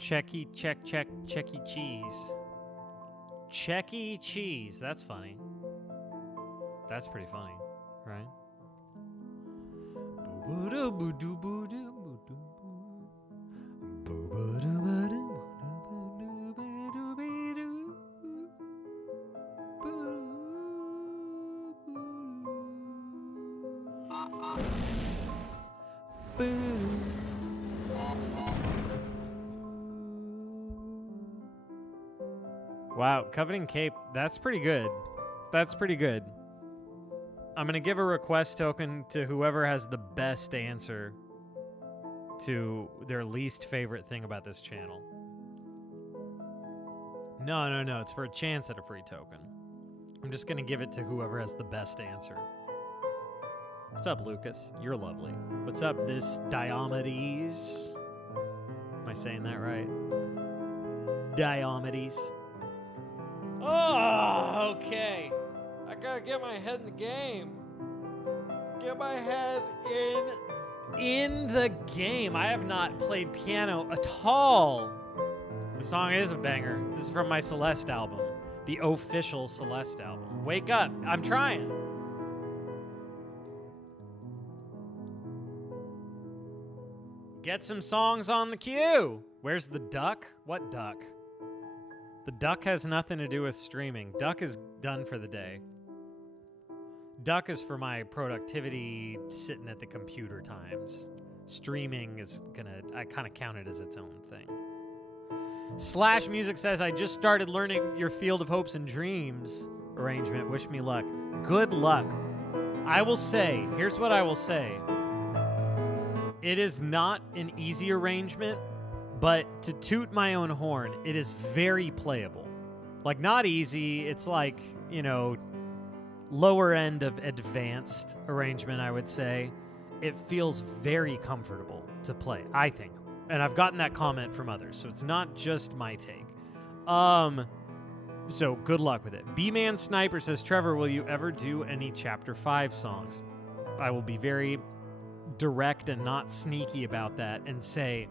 Checky Cheese. Checky Cheese. That's funny. That's pretty funny, right? Wow, Coveting Cape, that's pretty good. That's pretty good. I'm going to give a request token to whoever has the best answer to their least favorite thing about this channel. No, it's for a chance at a free token. I'm just going to give it to whoever has the best answer. What's up, Lucas? You're lovely. What's up, this Diomedes? Am I saying that right? Diomedes. Oh, okay. I gotta get my head in the game. Get my head in the game. I have not played piano at all. The song is a banger. This is from my Celeste album. The official Celeste album. Wake up. I'm trying. Get some songs on the queue. Where's the duck? What duck? The duck has nothing to do with streaming. Duck is done for the day. Duck is for my productivity sitting at the computer times. Streaming is I kind of count it as its own thing. Slash Music says, I just started learning your Field of Hopes and Dreams arrangement. Wish me luck. Good luck. I will say, here's what I will say. It is not an easy arrangement, but to toot my own horn, it is very playable. Like, not easy. It's like, you know, lower end of advanced arrangement, I would say. It feels very comfortable to play, I think. And I've gotten that comment from others, so it's not just my take. So good luck with it. B-Man Sniper says, Trevor, will you ever do any Chapter 5 songs? I will be very direct and not sneaky about that and say,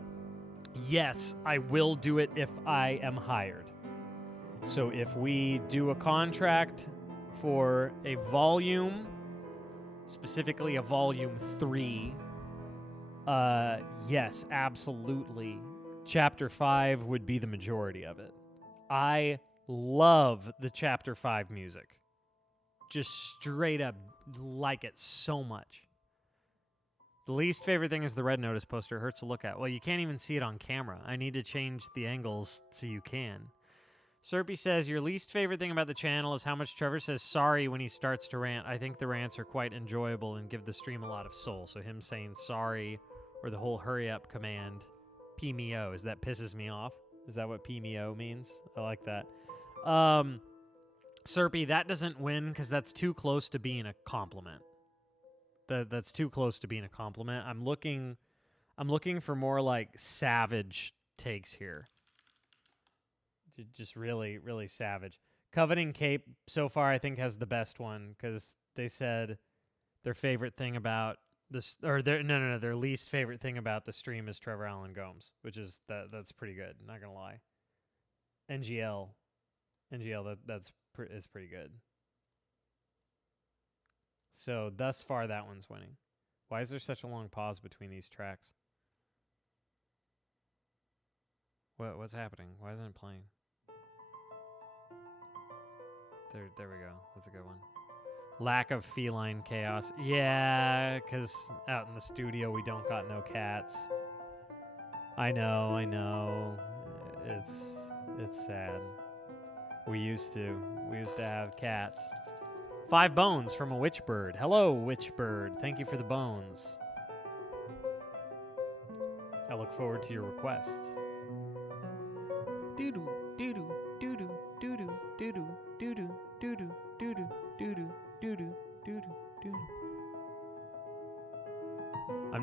yes, I will do it if I am hired. So if we do a contract for a volume, specifically a volume 3, yes, absolutely. Chapter 5 would be the majority of it. I love the Chapter 5 music. Just straight up like it so much. The least favorite thing is the Red Notice poster. It hurts to look at. Well, you can't even see it on camera. I need to change the angles so you can. Serpy says, your least favorite thing about the channel is how much Trevor says sorry when he starts to rant. I think the rants are quite enjoyable and give the stream a lot of soul. So him saying sorry or the whole hurry up command, PMO, is that pisses me off? Is that what PMO means? I like that. Serpy, that doesn't win because that's too close to being a compliment. That's too close to being a compliment. I'm looking for more like savage takes here. Just really, really savage. Coveting Cape so far I think has the best one because they said their favorite thing about this, or their least favorite thing about the stream is Trevor Allen Gomes, which is that's pretty good. Not gonna lie. NGL, that's pretty good. So thus far, that one's winning. Why is there such a long pause between these tracks? What's happening? Why isn't it playing? There we go. That's a good one. Lack of feline chaos. Yeah, because out in the studio we don't got no cats. I know. It's sad. We used to have cats. 5 bones from a witchbird. Hello, witchbird. Thank you for the bones. I look forward to your request. Doo-doo, doo-doo, doo-doo, doo-doo, doo-doo, doo-doo, doo-doo, doo-doo, doo-doo, doo-doo, doo-doo, doo-doo.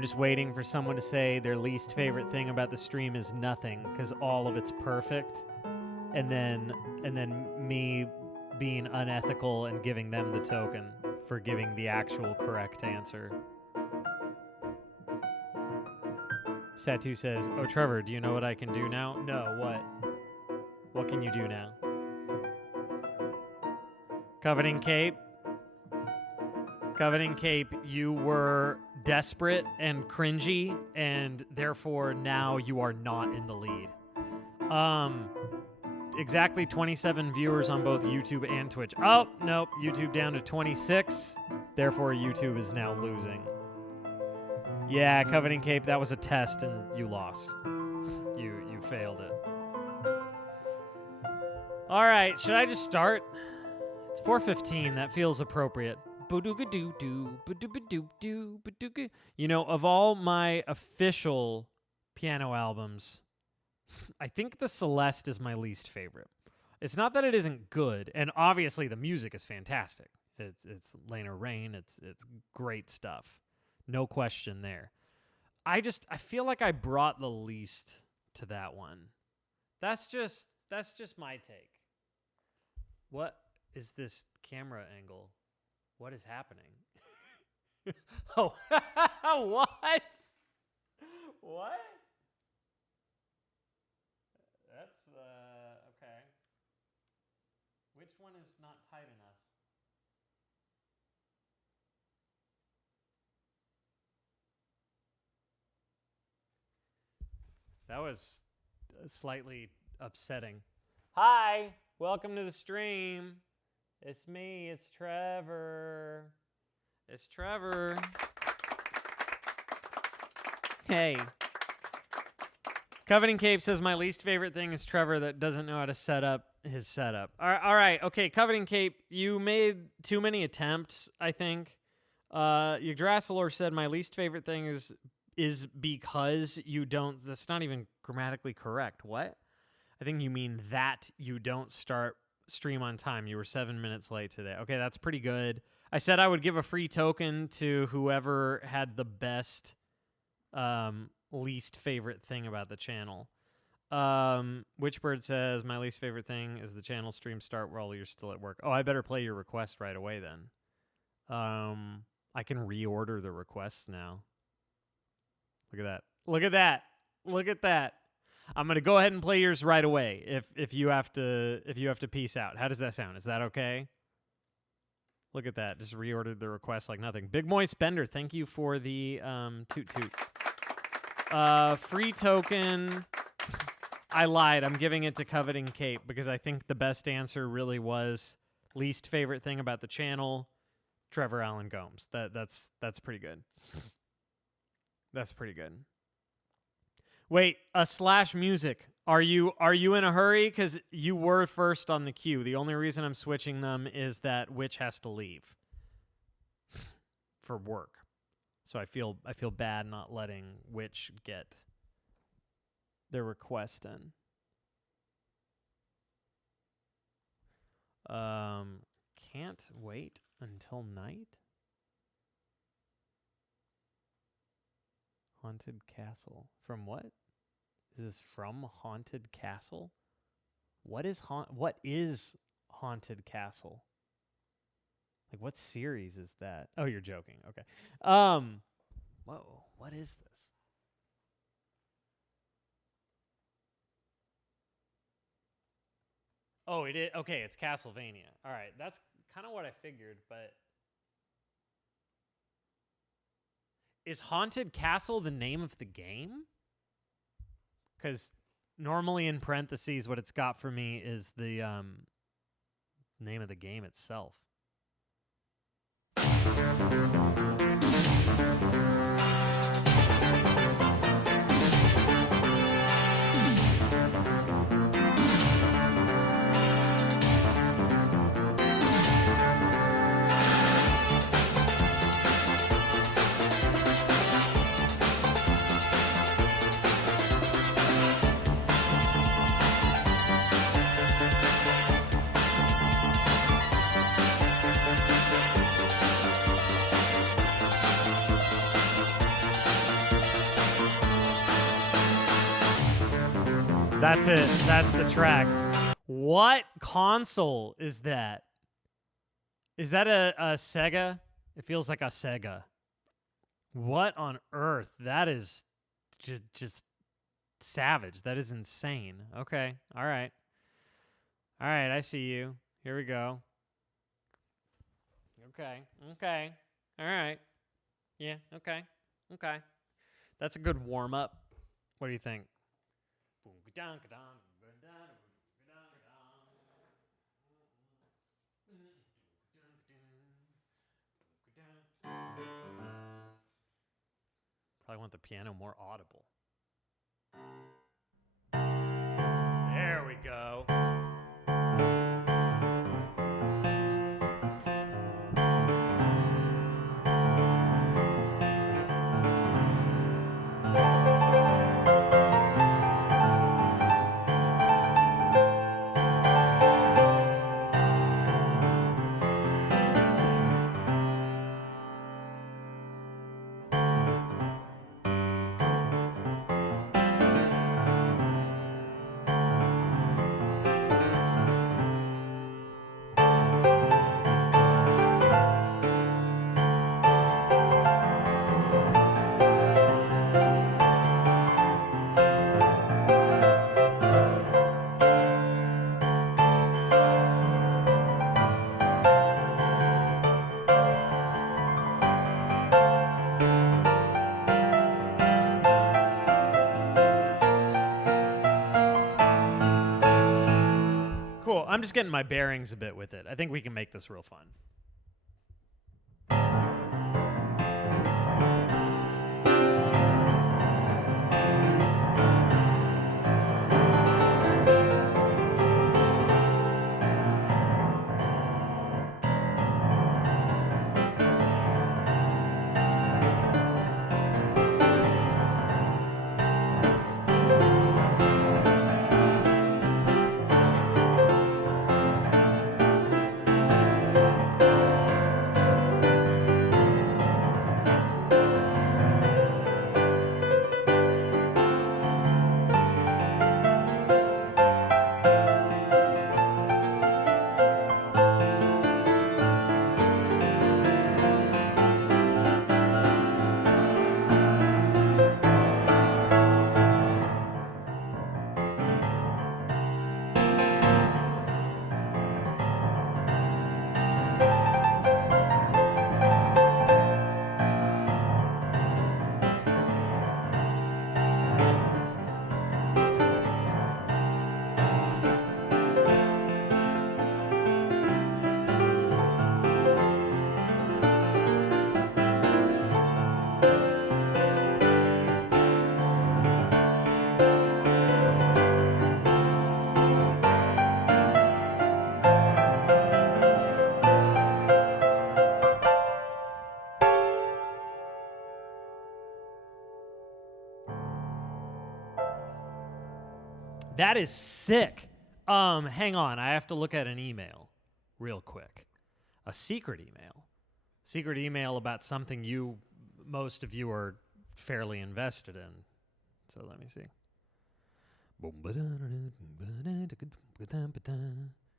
just waiting for someone to say their least favorite thing about the stream is nothing, because all of it's perfect. And then me being unethical and giving them the token for giving the actual correct answer. Satu says, "Oh, Trevor, do you know what I can do now?" No, what? What can you do now? Coveting Cape. Coveting Cape, you were desperate and cringy, and therefore now you are not in the lead. Exactly 27 viewers on both YouTube and Twitch. Oh, nope, YouTube down to 26. Therefore, YouTube is now losing. Yeah, Coveting Cape, that was a test and you lost. You failed it. All right, should I just start? It's 4:15. That feels appropriate. You know, of all my official piano albums, I think the Celeste is my least favorite. It's not that it isn't good, and obviously the music is fantastic. It's Lena Raine. It's great stuff. No question there. I feel like I brought the least to that one. That's just my take. What is this camera angle? What is happening? Oh, what? What? That's, okay. Which one is not tight enough? That was slightly upsetting. Hi, welcome to the stream. It's me, it's Trevor. It's Trevor. Hey. Coveting Cape says my least favorite thing is Trevor that doesn't know how to set up his setup. All right. Okay, Coveting Cape, you made too many attempts, I think. Yggdrasilor said my least favorite thing is because you don't... That's not even grammatically correct. What? I think you mean that you don't start stream on time. You were 7 minutes late today. Okay, that's pretty good. I said I would give a free token to whoever had the best least favorite thing about the channel. Witchbird says, my least favorite thing is the channel stream start while you're still at work. Oh, I better play your request right away then. I can reorder the requests now. Look at that. Look at that. Look at that. I'm gonna go ahead and play yours right away. If you have to peace out. How does that sound? Is that okay? Look at that. Just reordered the request like nothing. Big Moist Bender, thank you for the toot toot. Free token. I lied. I'm giving it to Coveting Cape because I think the best answer really was least favorite thing about the channel, Trevor Allen Gomes. That's pretty good. That's pretty good. Wait, / music. Are you in a hurry? Because you were first on the queue. The only reason I'm switching them is that Witch has to leave for work. So I feel bad not letting Witch get their request in. Can't wait until night. Haunted Castle. From what? Is this from Haunted Castle? What is Haunted Castle? Like, what series is that? Oh, you're joking. Okay. Whoa, what is this? Oh, it is. Okay, it's Castlevania. All right, that's kind of what I figured, but is Haunted Castle the name of the game? Because normally in parentheses, what it's got for me is the name of the game itself. That's it. That's the track. What console is that? Is that a Sega? It feels like a Sega. What on earth? That is just savage. That is insane. Okay. All right. All right. I see you. Here we go. Okay. Okay. All right. Yeah. Okay. Okay. That's a good warm up. What do you think? Probably want the piano more audible. There we go. Cool. I'm just getting my bearings a bit with it. I think we can make this real fun. That is sick. Hang on. I have to look at an email real quick. A secret email. Secret email about something most of you are fairly invested in. So let me see.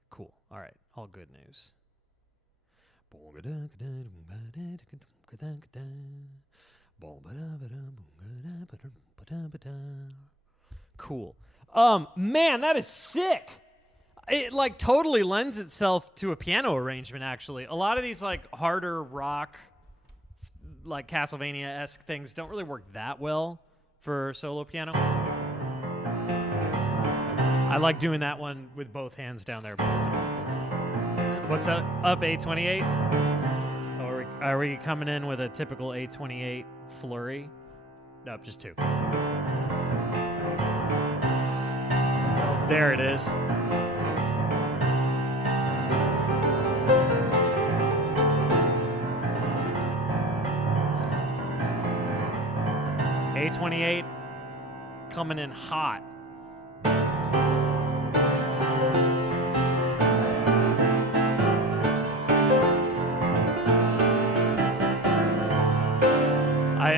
Cool. All right. All good news. Cool. Man, that is sick. It like totally lends itself to a piano arrangement, actually. A lot of these like harder rock, like Castlevania-esque things don't really work that well for solo piano. I like doing that one with both hands down there. What's up, A28? Are we coming in with a typical A28 flurry? Nope, just two. There it is. A28 coming in hot.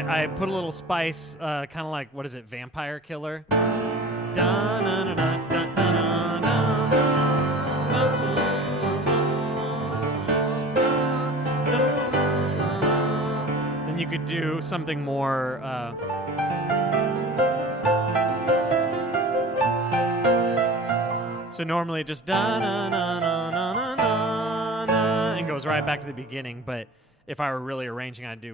I put a little spice, kind of like, what is it, Vampire Killer? Then you could do something more. So normally it just and goes right back to the beginning. But if I were really arranging, I'd do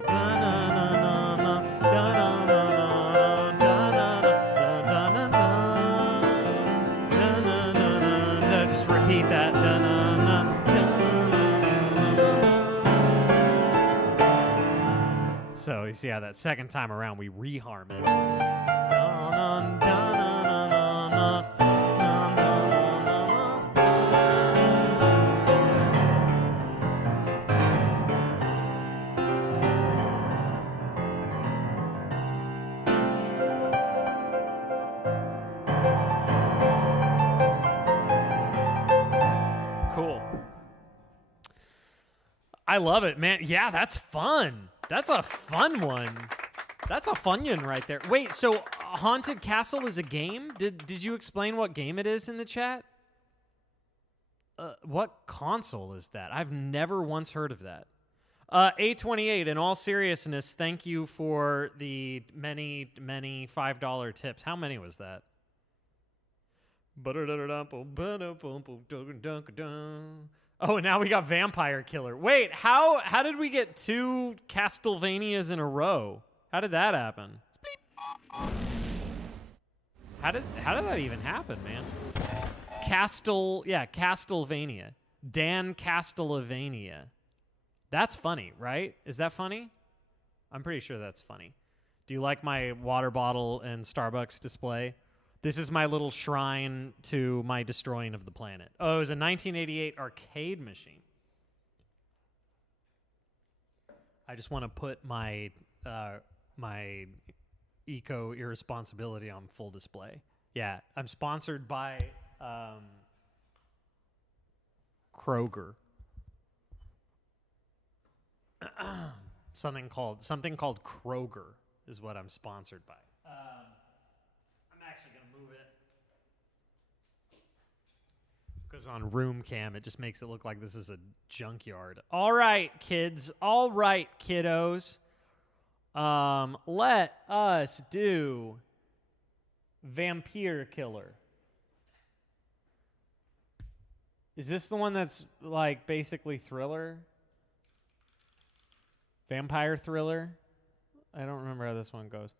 just repeat that. So you see how that second time around we reharm it. Cool. I love it, man. Yeah, that's fun. That's a fun one. That's a funyun right there. Wait, so Haunted Castle is a game? Did you explain what game it is in the chat? What console is that? I've never once heard of that. A28, in all seriousness, thank you for the many, many $5 tips. How many was that? Oh, now we got Vampire Killer. Wait, how did we get 2 Castlevanias in a row? How did that happen? How did that even happen, man? Castlevania. Dan Castellavania. That's funny, right? Is that funny? I'm pretty sure that's funny. Do you like my water bottle and Starbucks display? This is my little shrine to my destroying of the planet. Oh, it was a 1988 arcade machine. I just want to put my my eco-irresponsibility on full display. Yeah, I'm sponsored by Kroger. something called Kroger is what I'm sponsored by. I'm actually going to move it because on room cam it just makes it look like this is a junkyard. All right, kids. All right, kiddos. Let us do Vampire Killer. Is this the one that's like basically thriller? Vampire thriller? I don't remember how this one goes.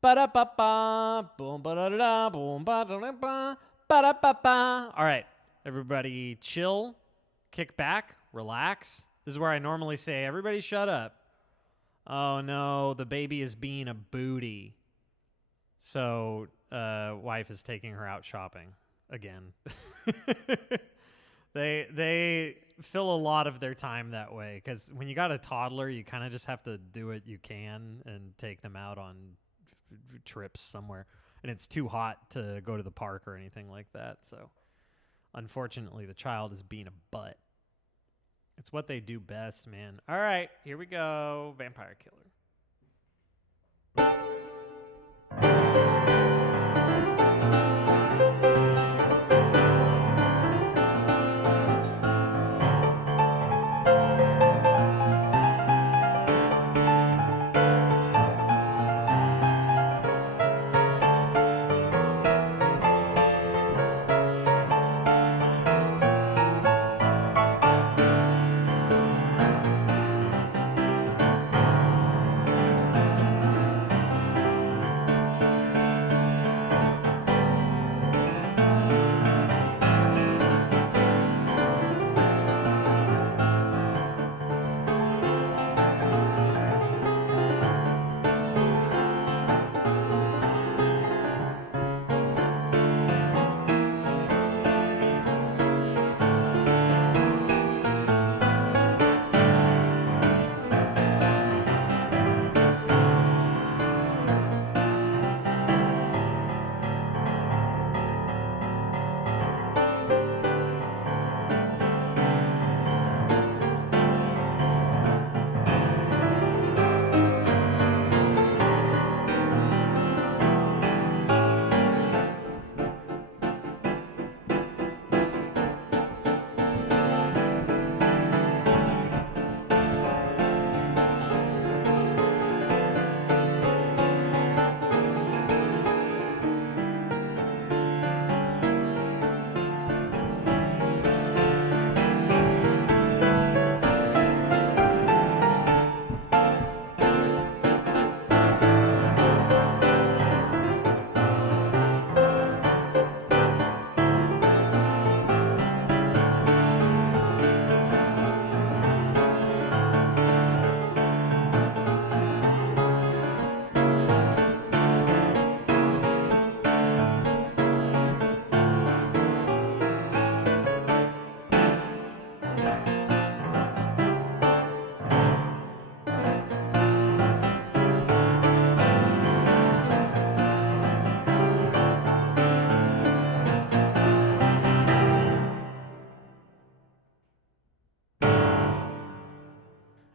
Ba-da-ba-ba, boom, ba-da-da-da, boom, ba-da-da-ba, ba-da-ba-ba. All right, everybody chill, kick back, relax. This is where I normally say, everybody shut up. Oh no, the baby is being a booty. So, wife is taking her out shopping again. They fill a lot of their time that way because when you got a toddler, you kind of just have to do what you can and take them out on trips somewhere. And it's too hot to go to the park or anything like that. So, unfortunately, the child is being a butt. It's what they do best, man. All right, here we go. Vampire Killer.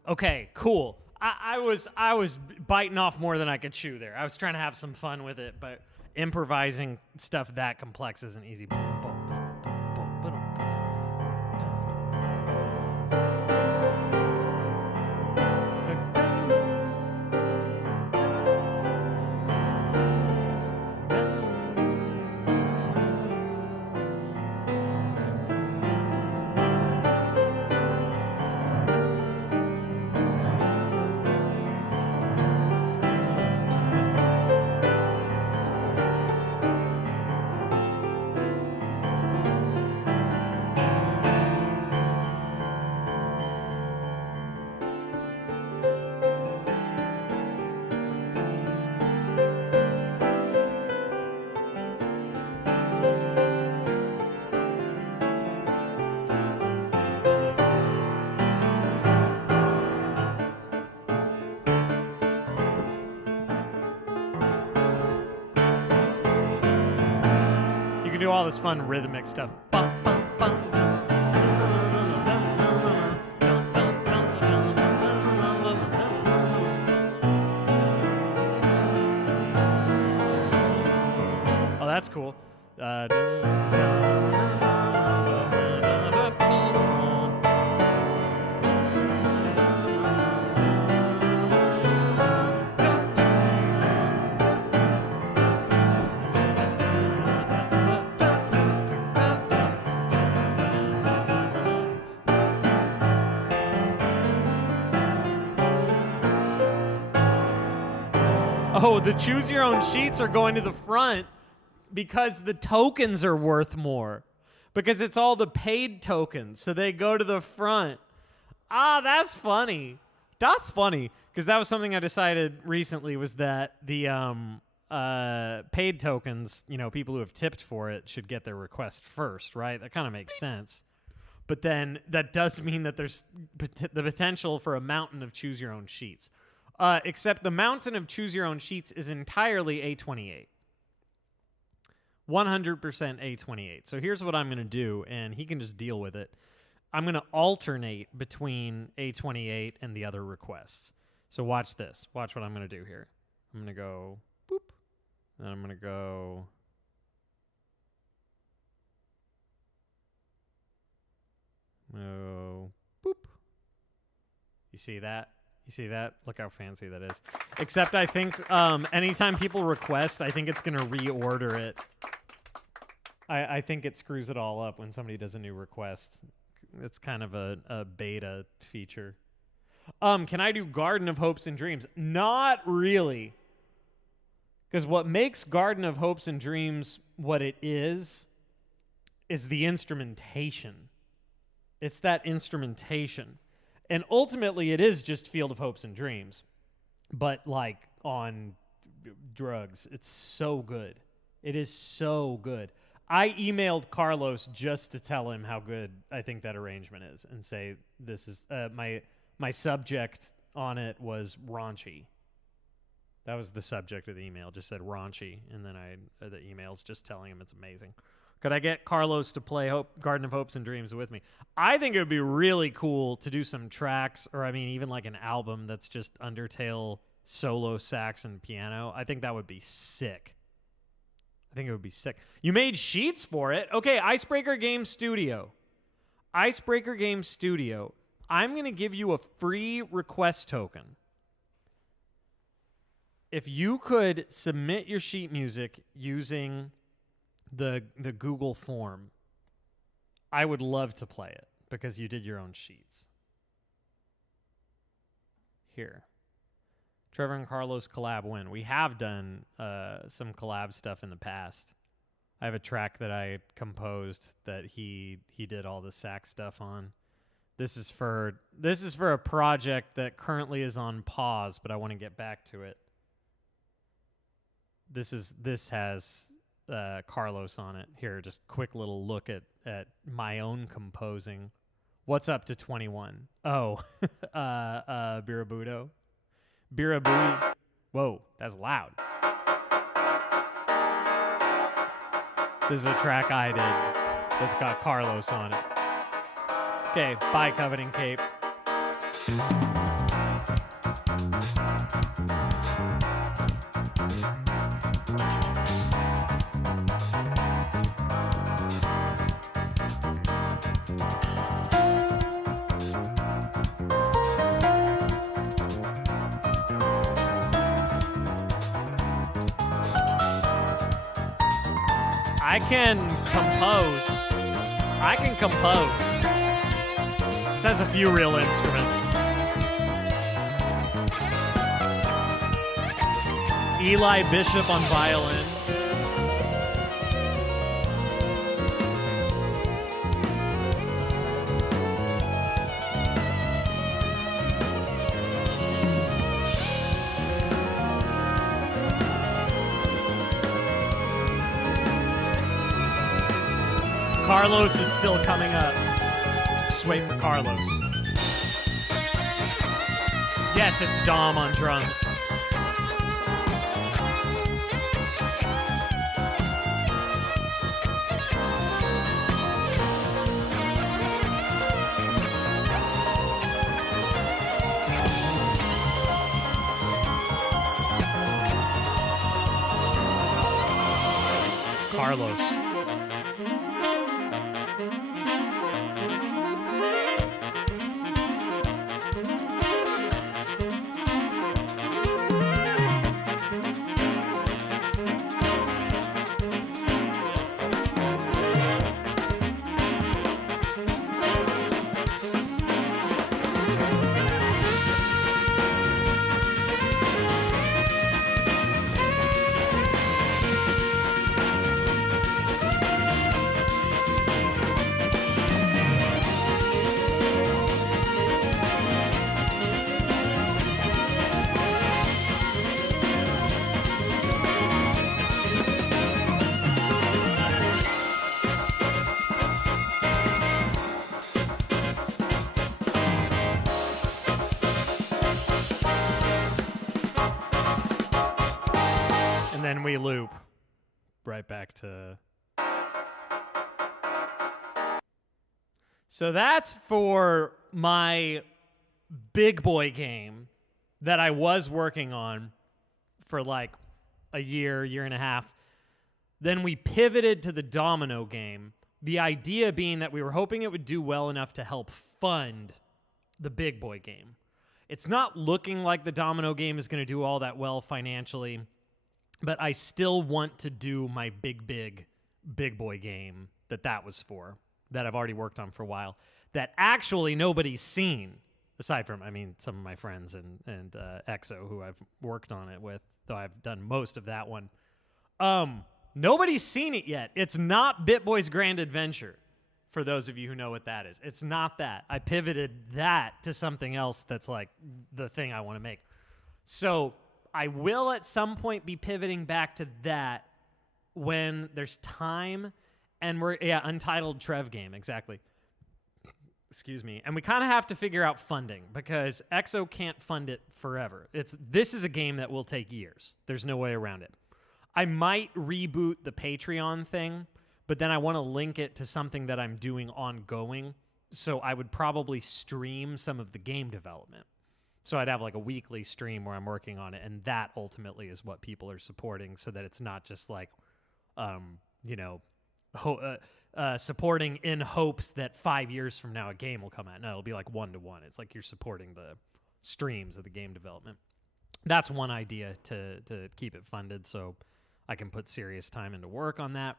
Okay, cool. I was biting off more than I could chew there. I was trying to have some fun with it, but improvising stuff that complex isn't easy. Boom, boom, boom, boom, boom, boom, You can do all this fun rhythmic stuff. Oh, that's cool. Oh, the choose your own sheets are going to the front because the tokens are worth more. Because it's all the paid tokens, so they go to the front. Ah, that's funny. That's funny. Because that was something I decided recently was that the paid tokens, you know, people who have tipped for it should get their request first, right? That kind of makes sense. But then that does mean that there's the potential for a mountain of choose your own sheets. Except the mountain of choose your own sheets is entirely A28. 100% A28. So here's what I'm going to do, and he can just deal with it. I'm going to alternate between A28 and the other requests. So watch this. Watch what I'm going to do here. I'm going to go boop. Then I'm going to go... Oh, boop. You see that? You see that? Look how fancy that is. Except I think anytime people request, I think it's going to reorder it. I think it screws it all up when somebody does a new request. It's kind of a beta feature. Can I do Garden of Hopes and Dreams? Not really. Because what makes Garden of Hopes and Dreams what it is the instrumentation. It's that instrumentation. And ultimately, it is just Field of Hopes and Dreams, but like on drugs. It's so good. It is so good. I emailed Carlos just to tell him how good I think that arrangement is and say this is my subject on it was raunchy. That was the subject of the email. Just said raunchy, and then the email's just telling him it's amazing. Could I get Carlos to play Garden of Hopes and Dreams with me? I think it would be really cool to do some tracks, or I mean, even like an album that's just Undertale solo sax and piano. I think that would be sick. I think it would be sick. You made sheets for it. Okay, Icebreaker Game Studio. Icebreaker Game Studio. I'm going to give you a free request token. If you could submit your sheet music using the Google form, I would love to play it because you did your own sheets. Here. Trevor and Carlos collab win. We have done some collab stuff in the past. I have a track that I composed that he did all the sax stuff on. This is for a project that currently is on pause, but I want to get back to it. This has Carlos on it. Here, just quick little look at my own composing. What's up to 21? Oh, Birabudo. Birabooty. Whoa, that's loud. This is a track I did that's got Carlos on it. Okay, bye, Coveting Cape. I can compose. I can compose. This has a few real instruments. Eli Bishop on violin. Carlos is still coming up. Just wait for Carlos. Yes, it's Dom on drums. Carlos. Then we loop right back to... So that's for my big boy game that I was working on for like a year and a half. Then we pivoted to the domino game. The idea being that we were hoping it would do well enough to help fund the big boy game. It's not looking like the domino game is going to do all that well financially. But I still want to do my big boy game that was for, that I've already worked on for a while, that actually nobody's seen, aside from, I mean, some of my friends and EXO, who I've worked on it with, though I've done most of that one. Nobody's seen it yet. It's not BitBoy's Grand Adventure, for those of you who know what that is. It's not that. I pivoted that to something else that's like the thing I want to make. So I will at some point be pivoting back to that when there's time, and Untitled Trev game, exactly. Excuse me. And we kind of have to figure out funding because EXO can't fund it forever. This is a game that will take years. There's no way around it. I might reboot the Patreon thing, but then I want to link it to something that I'm doing ongoing. So I would probably stream some of the game development. So I'd have like a weekly stream where I'm working on it, and that ultimately is what people are supporting, so that it's not just like, supporting in hopes that 5 years from now a game will come out. No, it'll be like 1-to-1. It's like you're supporting the streams of the game development. That's one idea to keep it funded, so I can put serious time into work on that.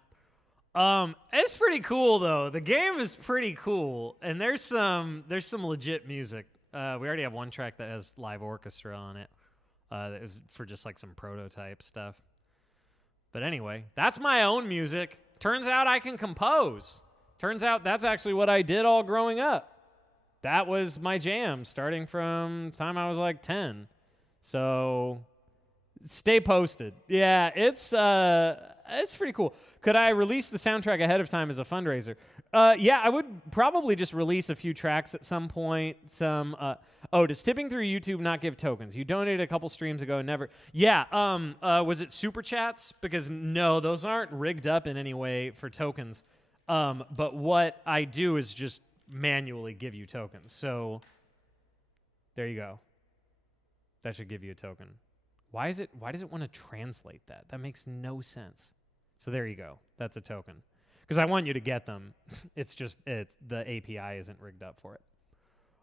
It's pretty cool though. The game is pretty cool, and there's some legit music. We already have one track that has live orchestra on it. That was for just like some prototype stuff. But anyway, that's my own music. Turns out I can compose. Turns out that's actually what I did all growing up. That was my jam starting from the time I was like 10. So stay posted. Yeah, it's pretty cool. Could I release the soundtrack ahead of time as a fundraiser? Yeah, I would probably just release a few tracks at some point. Does tipping through YouTube not give tokens? You donated a couple streams ago, never. Yeah, was it super chats? Because no, those aren't rigged up in any way for tokens. But what I do is just manually give you tokens. So there you go. That should give you a token. Why does it want to translate that? That makes no sense. So there you go. That's a token. Because I want you to get them. It's just the API isn't rigged up for it.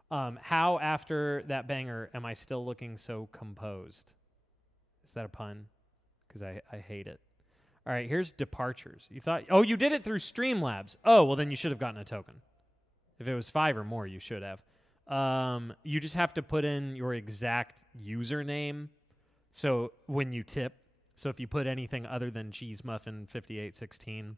How after that banger am I still looking so composed? Is that a pun? Because I hate it. All right, here's departures. You thought, oh, you did it through Streamlabs. Oh, well, then you should have gotten a token. If it was 5 or more, you should have. You just have to put in your exact username. So when you tip, so if you put anything other than Cheese Muffin 5816,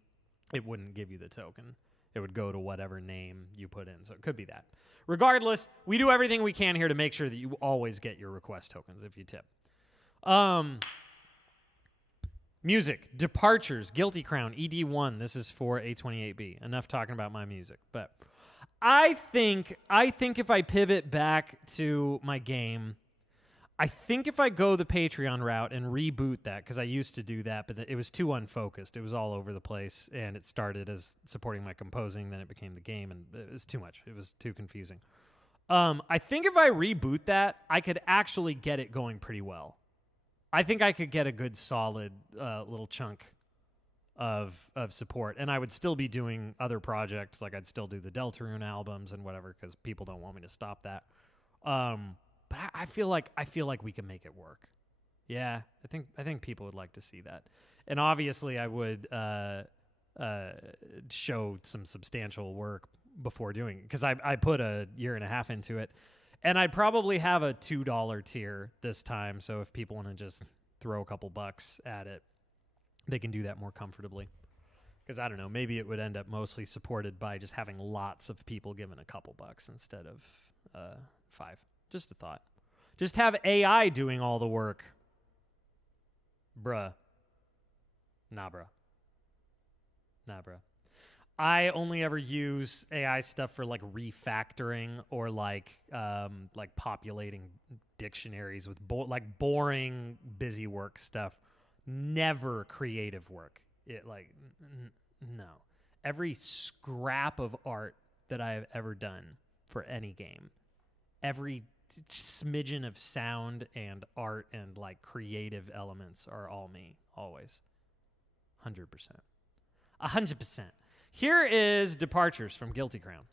it wouldn't give you the token. It would go to whatever name you put in. So it could be that. Regardless, we do everything we can here to make sure that you always get your request tokens if you tip. Music, Departures, Guilty Crown, ED1. This is for A28B. Enough talking about my music. But I think if I pivot back to my game, I think if I go the Patreon route and reboot that, because I used to do that, but it was too unfocused. It was all over the place, and it started as supporting my composing, then it became the game, and it was too much. It was too confusing. I think if I reboot that, I could actually get it going pretty well. I think I could get a good solid little chunk of support, and I would still be doing other projects. Like I'd still do the Deltarune albums and whatever, because people don't want me to stop that. But I feel like we can make it work. Yeah, I think people would like to see that, and obviously I would show some substantial work before doing it, because I put a year and a half into it. And I'd probably have a $2 tier this time, so if people want to just throw a couple bucks at it, they can do that more comfortably. Because, I don't know, maybe it would end up mostly supported by just having lots of people giving a couple bucks instead of 5. Just a thought. Just have AI doing all the work. Bruh. Nah, bruh. I only ever use AI stuff for like refactoring or like populating dictionaries with boring busy work stuff. Never creative work. No. Every scrap of art that I have ever done for any game, every smidgen of sound and art and like creative elements are all me, always. 100%. 100%. Here is Departures from Guilty Crown.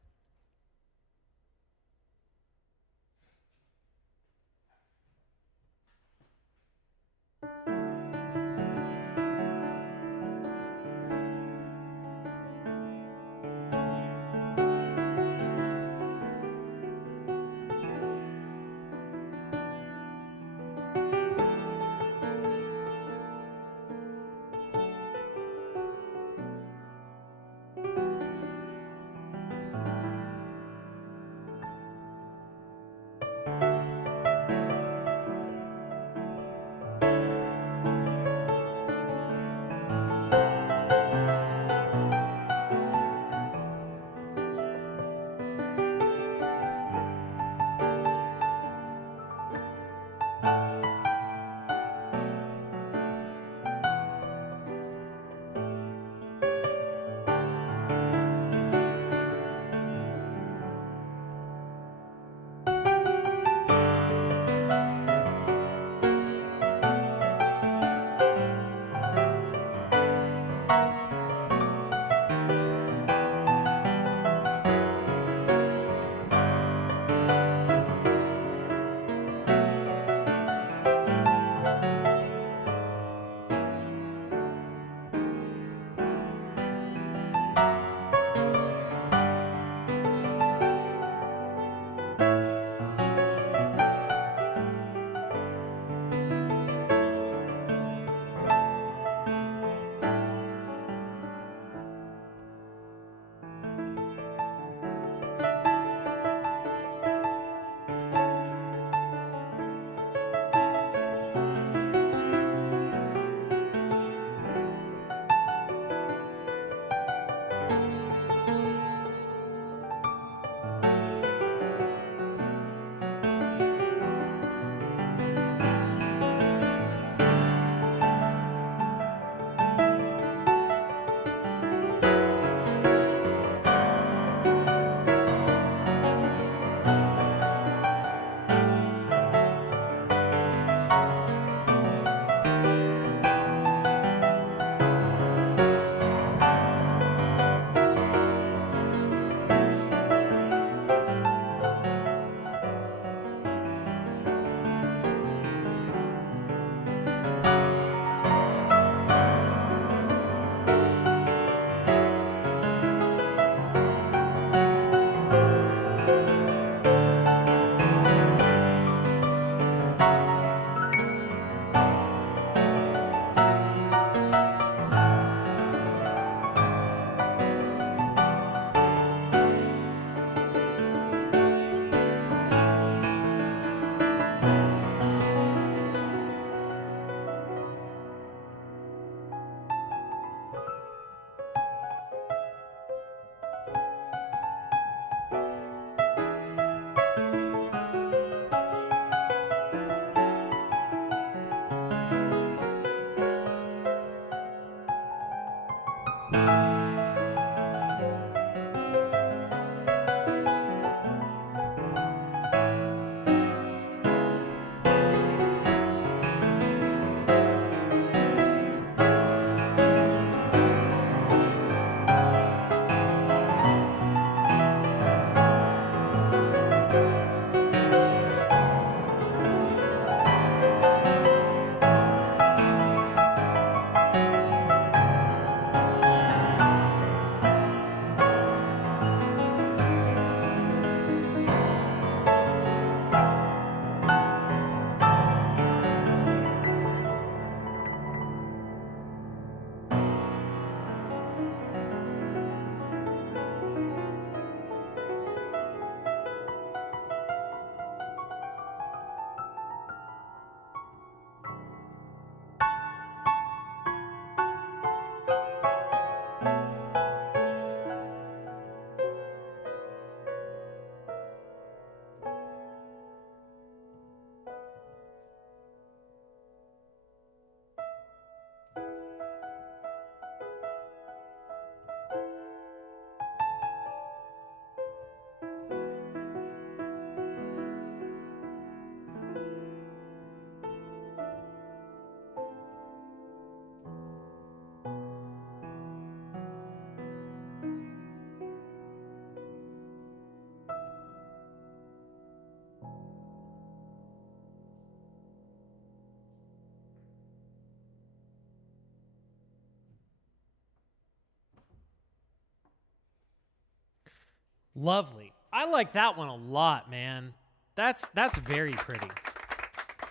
Lovely. I like that one a lot, man. That's very pretty.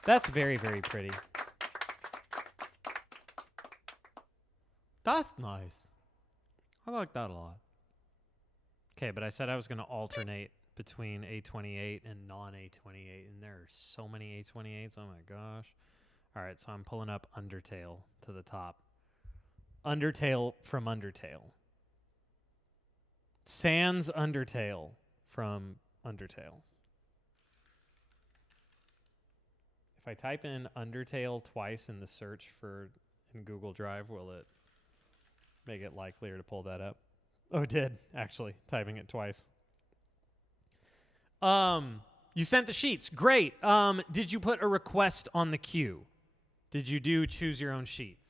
That's very, very pretty. That's nice. I like that a lot. Okay, but I said I was going to alternate between A28 and non-A28, and there are so many A28s. Oh my gosh. All right, so I'm pulling up Undertale to the top. Undertale from Undertale. Sans Undertale from Undertale. If I type in Undertale twice in the search in Google Drive, will it make it likelier to pull that up? Oh, it did, actually, typing it twice. You sent the sheets. Great. Did you put a request on the queue? Did you do choose your own sheets?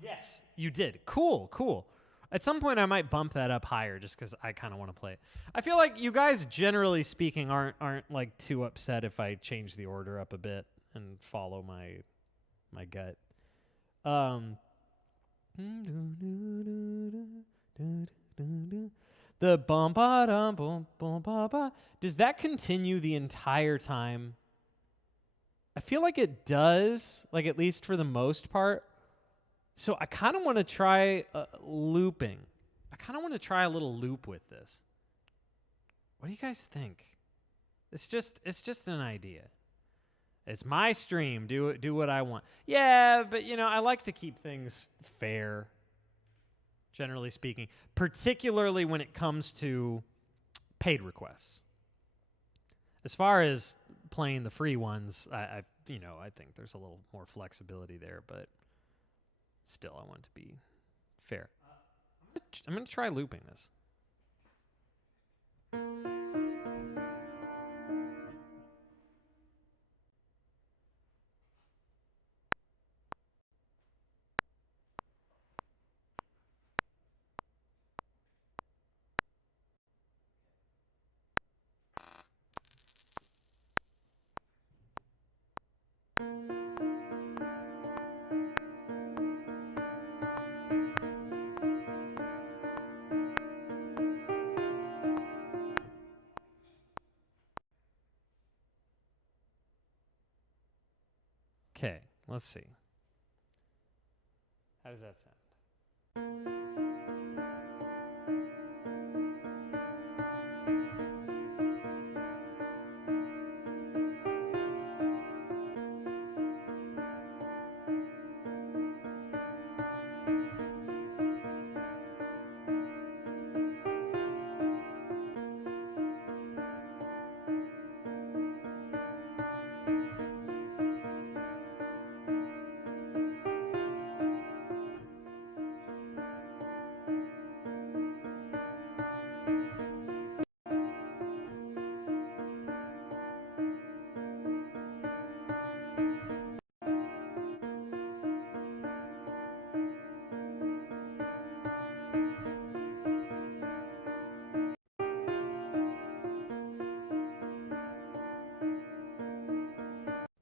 Yes, you did. Cool, cool. At some point, I might bump that up higher just because I kind of want to play it. I feel like you guys, generally speaking, aren't like too upset if I change the order up a bit and follow my gut. The bum ba dum boom boom ba ba. Does that continue the entire time? I feel like it does, like at least for the most part. So I kind of want to try looping. I kind of want to try a little loop with this. What do you guys think? It's just an idea. It's my stream. Do what I want. Yeah, but I like to keep things fair, generally speaking, particularly when it comes to paid requests. As far as playing the free ones, I think there's a little more flexibility there, but still, I want to be fair. I'm going to try looping this. Okay, let's see. How does that sound?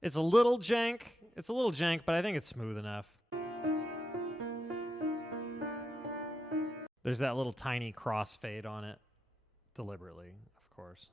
It's a little jank. But I think it's smooth enough. There's that little tiny crossfade on it. Deliberately, of course.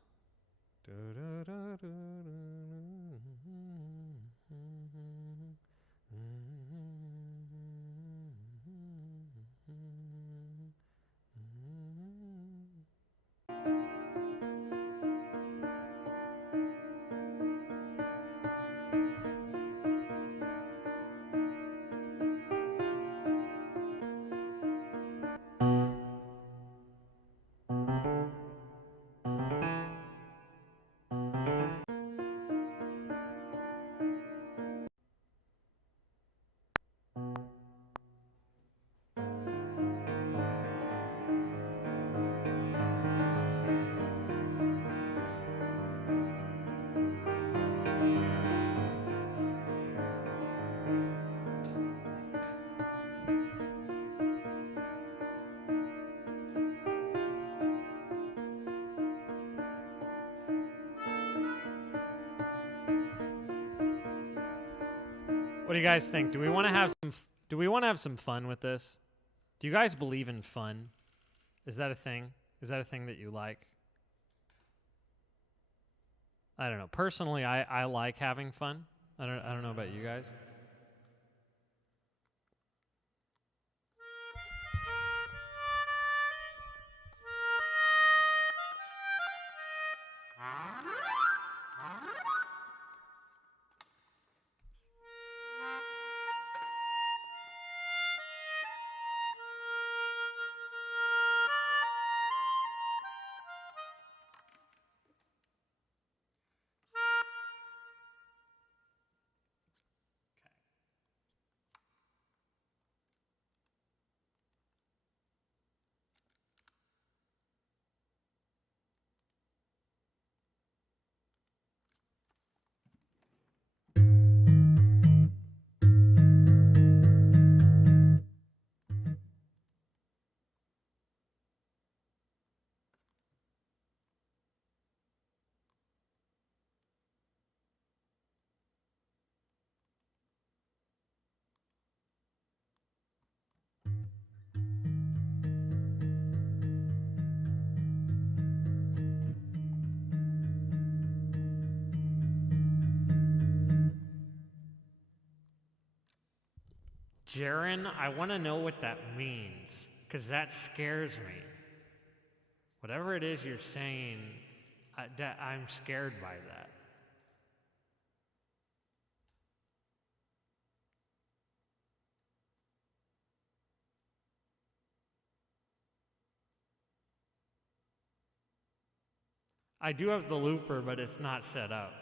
What do you guys think? Do we want to have some fun with this? Do you guys believe in fun? Is that a thing? Is that a thing that you like? I don't know. Personally, I like having fun. I don't know about you guys. Jaren, I want to know what that means, because that scares me. Whatever it is you're saying, I'm scared by that. I do have the looper, but it's not set up.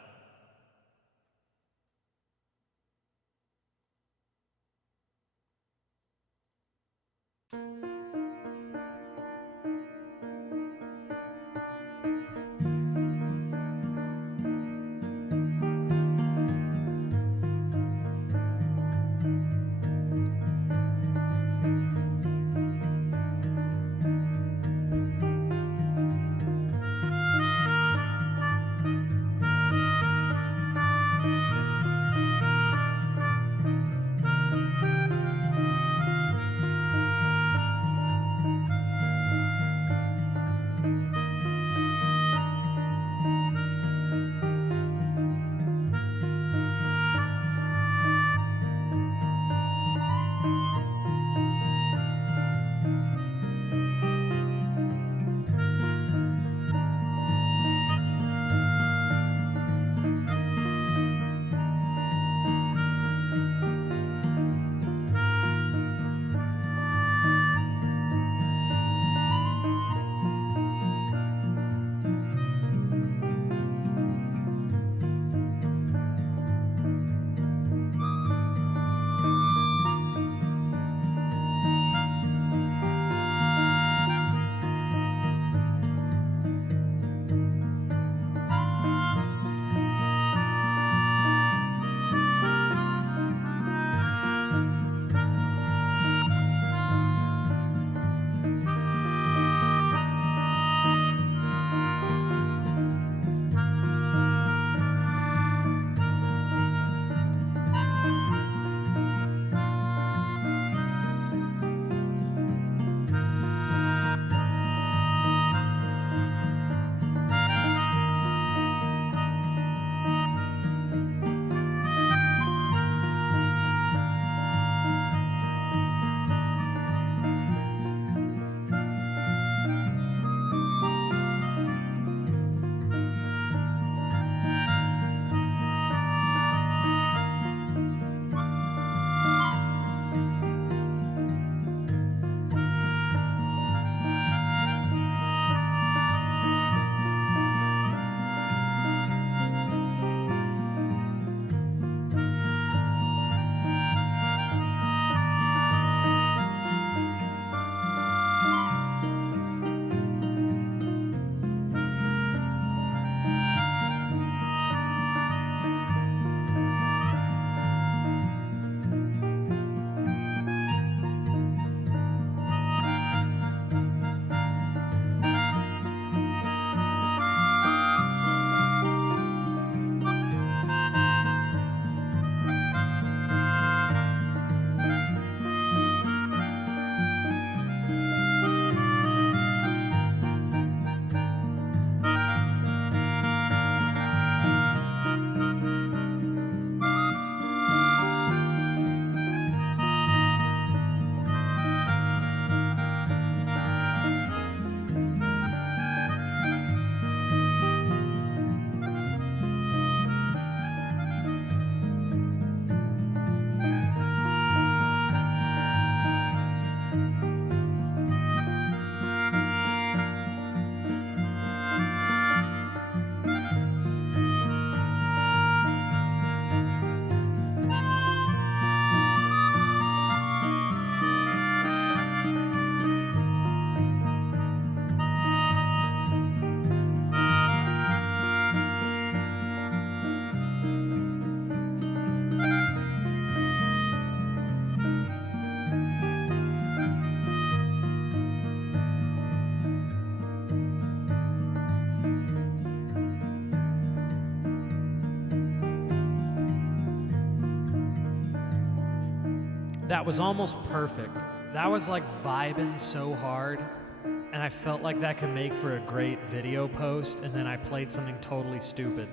That was almost perfect. That was like vibing so hard, and I felt like that could make for a great video post, and then I played something totally stupid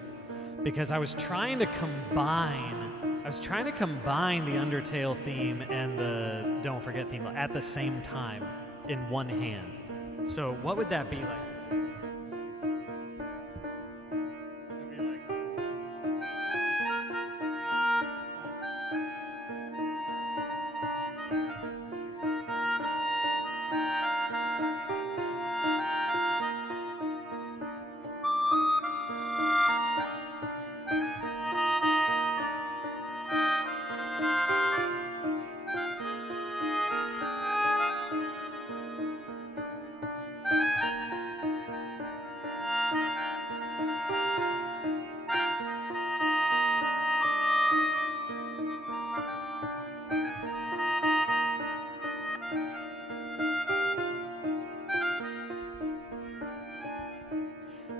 because I was trying to combine the Undertale theme and the Don't Forget theme at the same time in one hand. So what would that be like?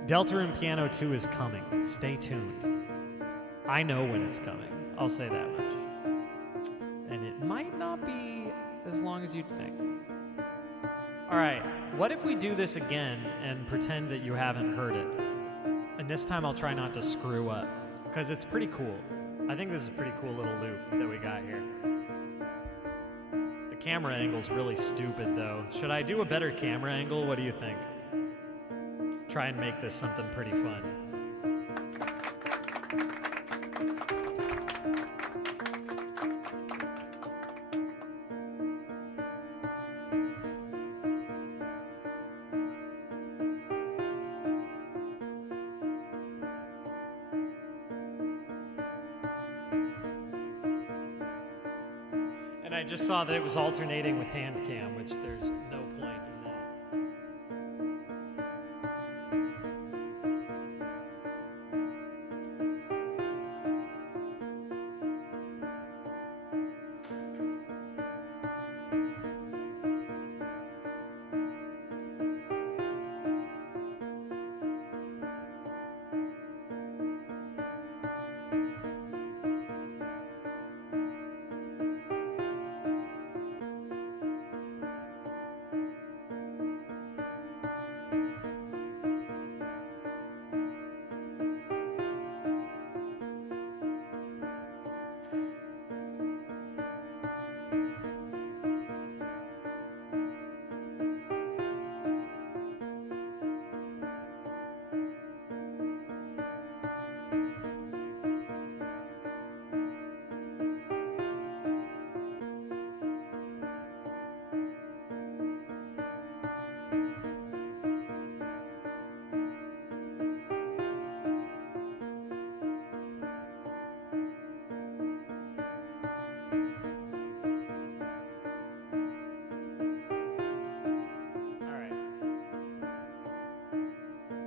Deltarune Piano 2 is coming. Stay tuned. I know when it's coming. I'll say that much. And it might not be as long as you'd think. All right, what if we do this again and pretend that you haven't heard it? And this time I'll try not to screw up, because it's pretty cool. I think this is a pretty cool little loop that we got here. The camera angle's really stupid, though. Should I do a better camera angle? What do you think? Try and make this something pretty fun. And I just saw that it was alternating with hand cam, which there's no point in that.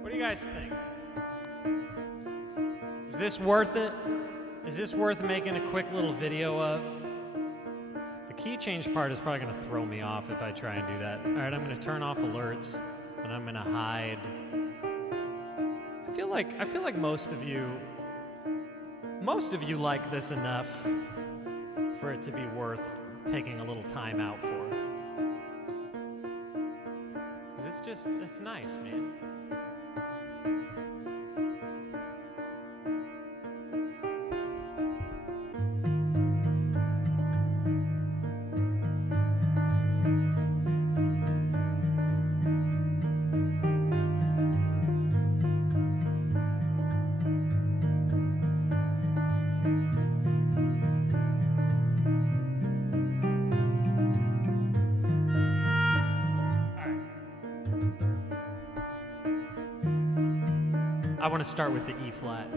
What do you guys think? Is this worth it? Is this worth making a quick little video of? The key change part is probably going to throw me off if I try and do that. All right, I'm going to turn off alerts, and I'm going to hide. I feel like most of you like this enough for it to be worth taking a little time out for. Because it's nice, man. I want to start with the E flat.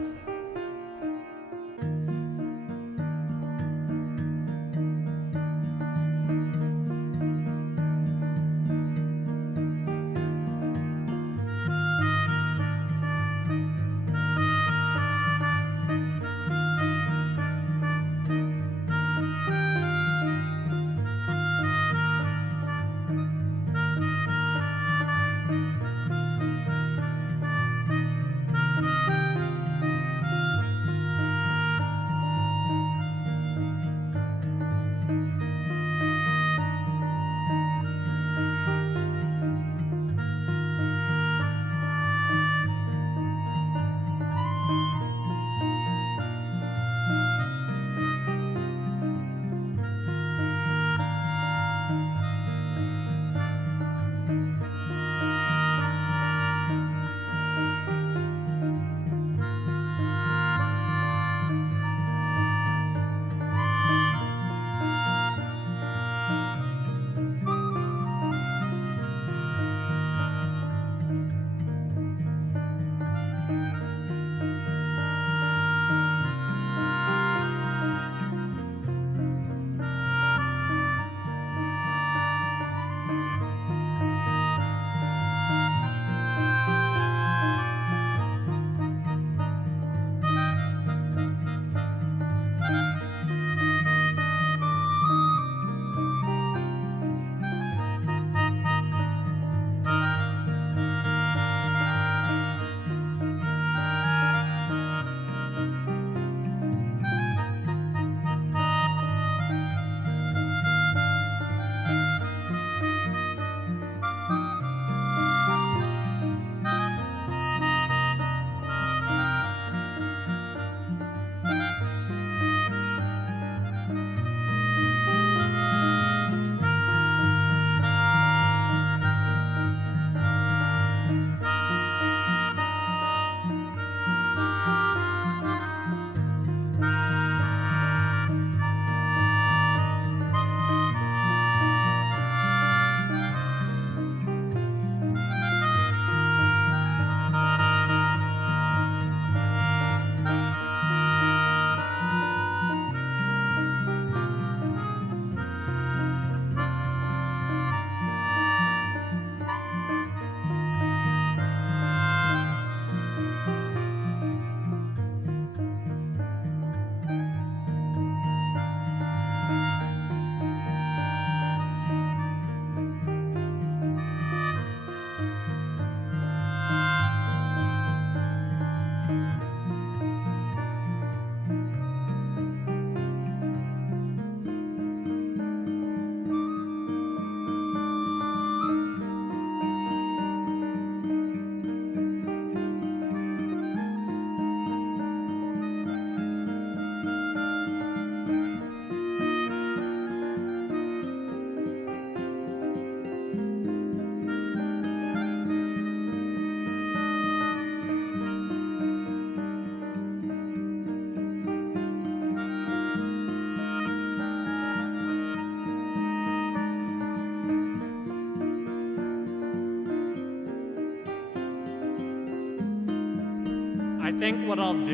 I think what I'll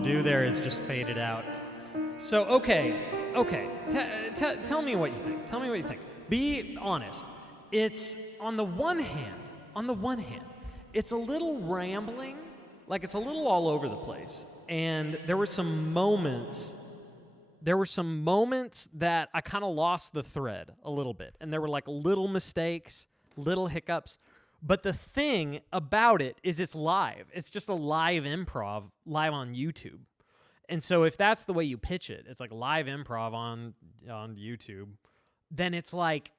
do there is just fade it out. So, okay. Tell me what you think. Tell me what you think. Be honest. It's on the one hand, it's a little rambling, like it's a little all over the place. And there were some moments that I kind of lost the thread a little bit. And there were like little mistakes, little hiccups. But the thing about it is it's live. It's just a live improv live on YouTube. And so if that's the way you pitch it, it's like live improv on YouTube, then it's like,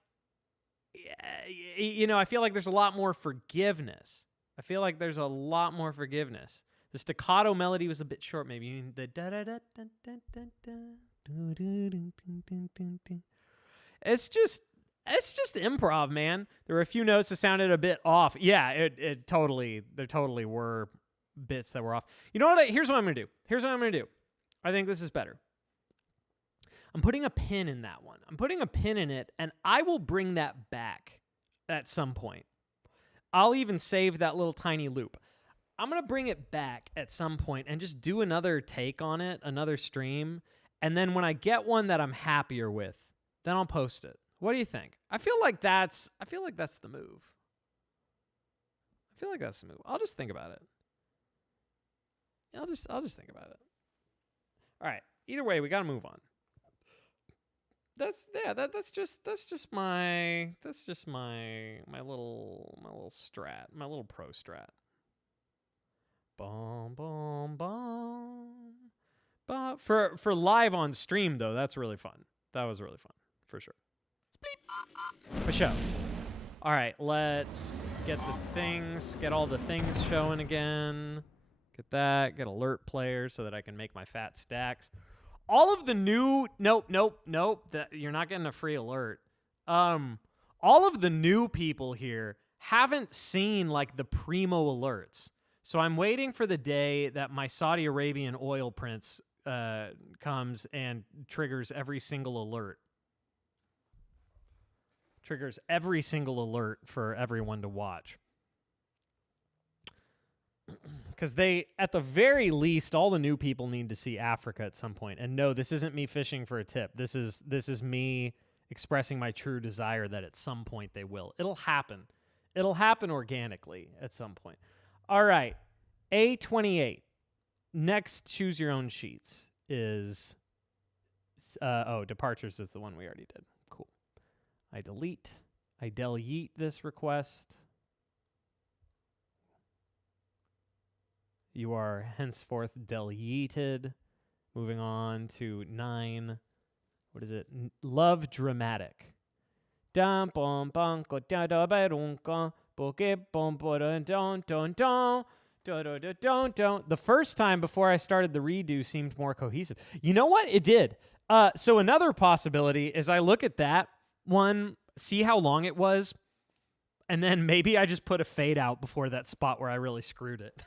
you know, I feel like there's a lot more forgiveness. The staccato melody was a bit short, maybe. The It's just improv, man. There were a few notes that sounded a bit off. Yeah, there totally were bits that were off. You know what? Here's what I'm going to do. I think this is better. I'm putting a pin in that one. I'm putting a pin in it, and I will bring that back at some point. I'll even save that little tiny loop. I'm going to bring it back at some point and just do another take on it, another stream, and then when I get one that I'm happier with, then I'll post it. What do you think? I feel like that's the move. I'll just think about it. I'll just think about it. All right. Either way, we got to move on. That's just my little strat, my little pro strat. Boom, boom, boom. But for live on stream though, that's really fun. That was really fun for sure. Bleep. For sure. All right, let's get all the things showing again. Get alert players so that I can make my fat stacks. All of the new nope. That you're not getting a free alert. All of the new people here haven't seen like the primo alerts. So I'm waiting for the day that my Saudi Arabian oil prince comes and triggers every single alert. Triggers every single alert for everyone to watch. Because at the very least, all the new people need to see Africa at some point. And no, this isn't me fishing for a tip. This is me expressing my true desire that at some point they will. It'll happen. It'll happen organically at some point. All right, A28. Next, choose your own sheets is... departures is the one we already did. Cool. I delete this request. You are henceforth deleted. Moving on to 9. What is it? Love Dramatic. The first time before I started the redo seemed more cohesive. You know what? It did. So another possibility is I look at that one, see how long it was, and then maybe I just put a fade out before that spot where I really screwed it.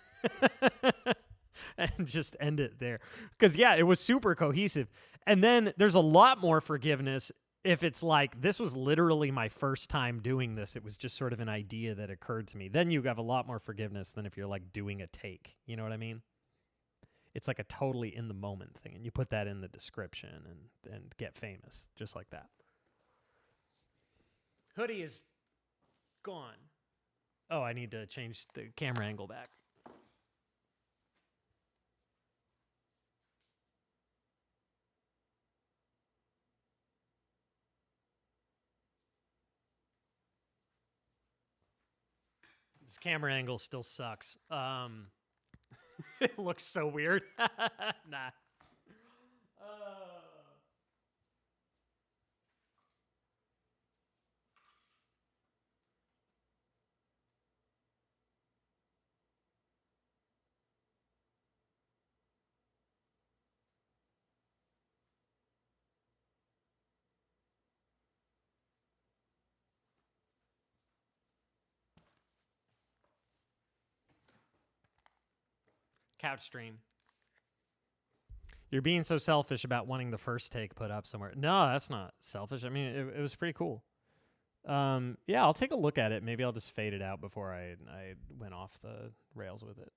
And just end it there. Because, yeah, it was super cohesive. And then there's a lot more forgiveness if it's like, this was literally my first time doing this. It was just sort of an idea that occurred to me. Then you have a lot more forgiveness than if you're like doing a take. You know what I mean? It's like a totally in the moment thing. And you put that in the description and get famous. Just like that. Hoodie is gone. Oh, I need to change the camera angle back. This camera angle still sucks. It looks so weird. Nah. Couch stream. You're being so selfish about wanting the first take put up somewhere. No, that's not selfish. I mean, it was pretty cool. Yeah, I'll take a look at it. Maybe I'll just fade it out before I went off the rails with it.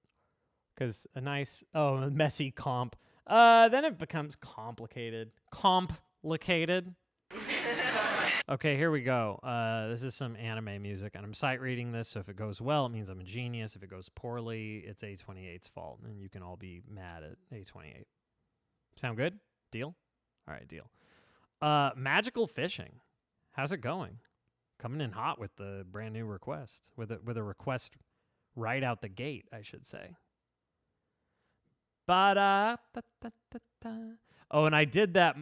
Because a nice, a messy comp. Then it becomes complicated. Complicated. Okay, here we go. This is some anime music, and I'm sight reading this, so if it goes well, it means I'm a genius. If it goes poorly, it's A28's fault, and you can all be mad at A28. Sound good? Deal? All right, deal. Magical Fishing. How's it going? Coming in hot with the brand new request. With a request right out the gate, I should say. Oh, and I did that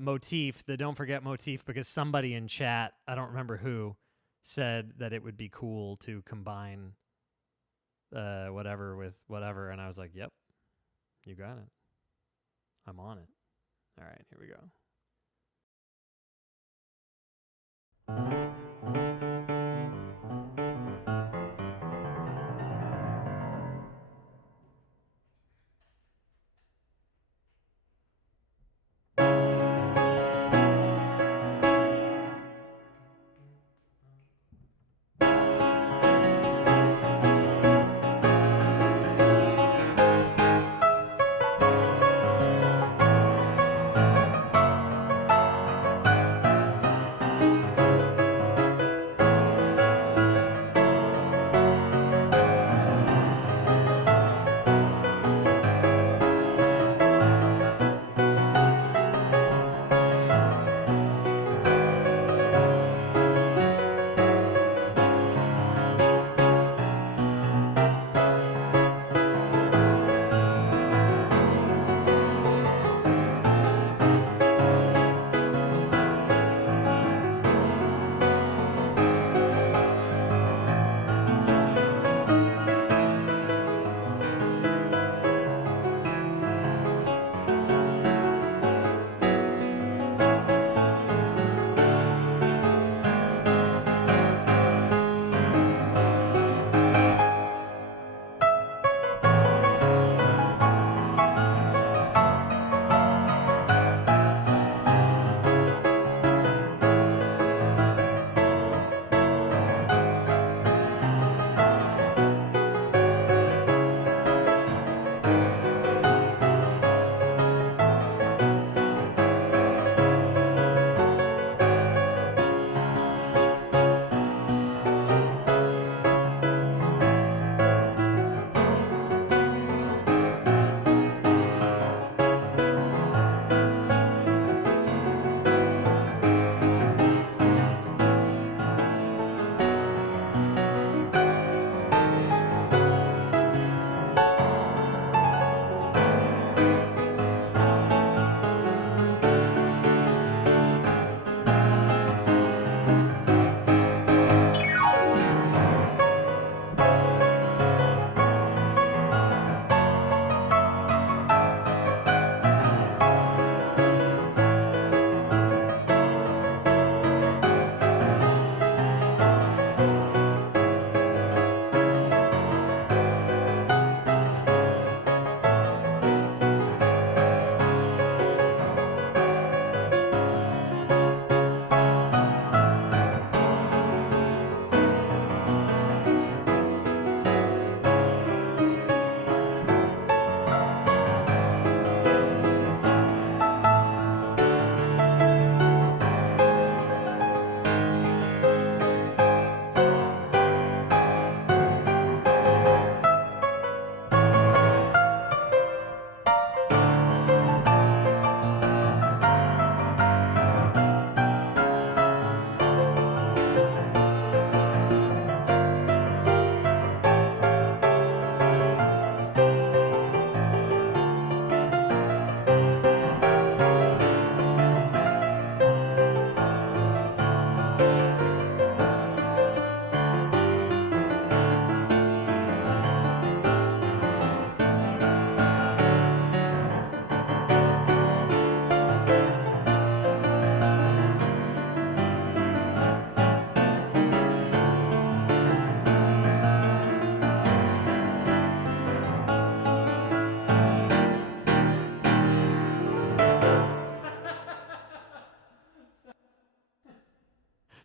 motif, the don't forget motif, because somebody in chat, I don't remember who, said that it would be cool to combine whatever with whatever, and I was like, yep, you got it. I'm on it. All right, here we go.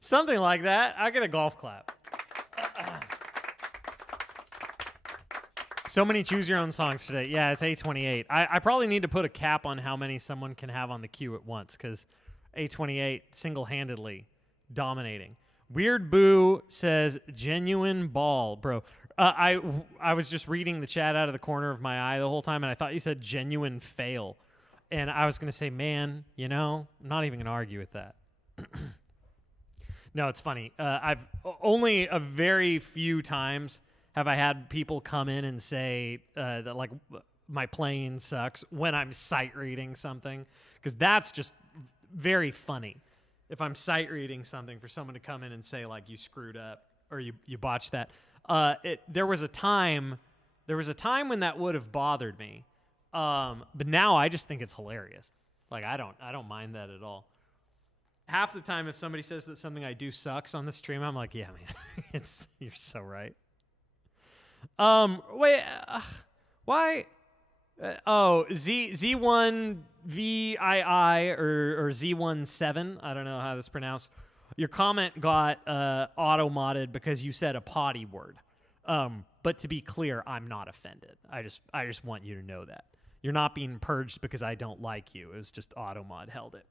Something like that. I get a golf clap. So many choose your own songs today. Yeah, it's 828. I probably need to put a cap on how many someone can have on the queue at once, because 828 single-handedly dominating. Weird Boo says genuine ball, bro. I was just reading the chat out of the corner of my eye the whole time, and I thought you said genuine fail. And I was going to say, man, I'm not even going to argue with that. No, it's funny. I've only a very few times have I had people come in and say that, like, my playing sucks when I'm sight reading something, because that's just very funny. If I'm sight reading something, for someone to come in and say, like, you screwed up or you botched that. There was a time when that would have bothered me. But now I just think it's hilarious. Like, I don't mind that at all. Half the time, if somebody says that something I do sucks on the stream, I'm like, yeah, man, you're so right. Wait, why? Z1 VII or Z17. I don't know how that's pronounced. Your comment got auto modded because you said a potty word. But to be clear, I'm not offended. I just want you to know that you're not being purged because I don't like you. It was just auto mod held it.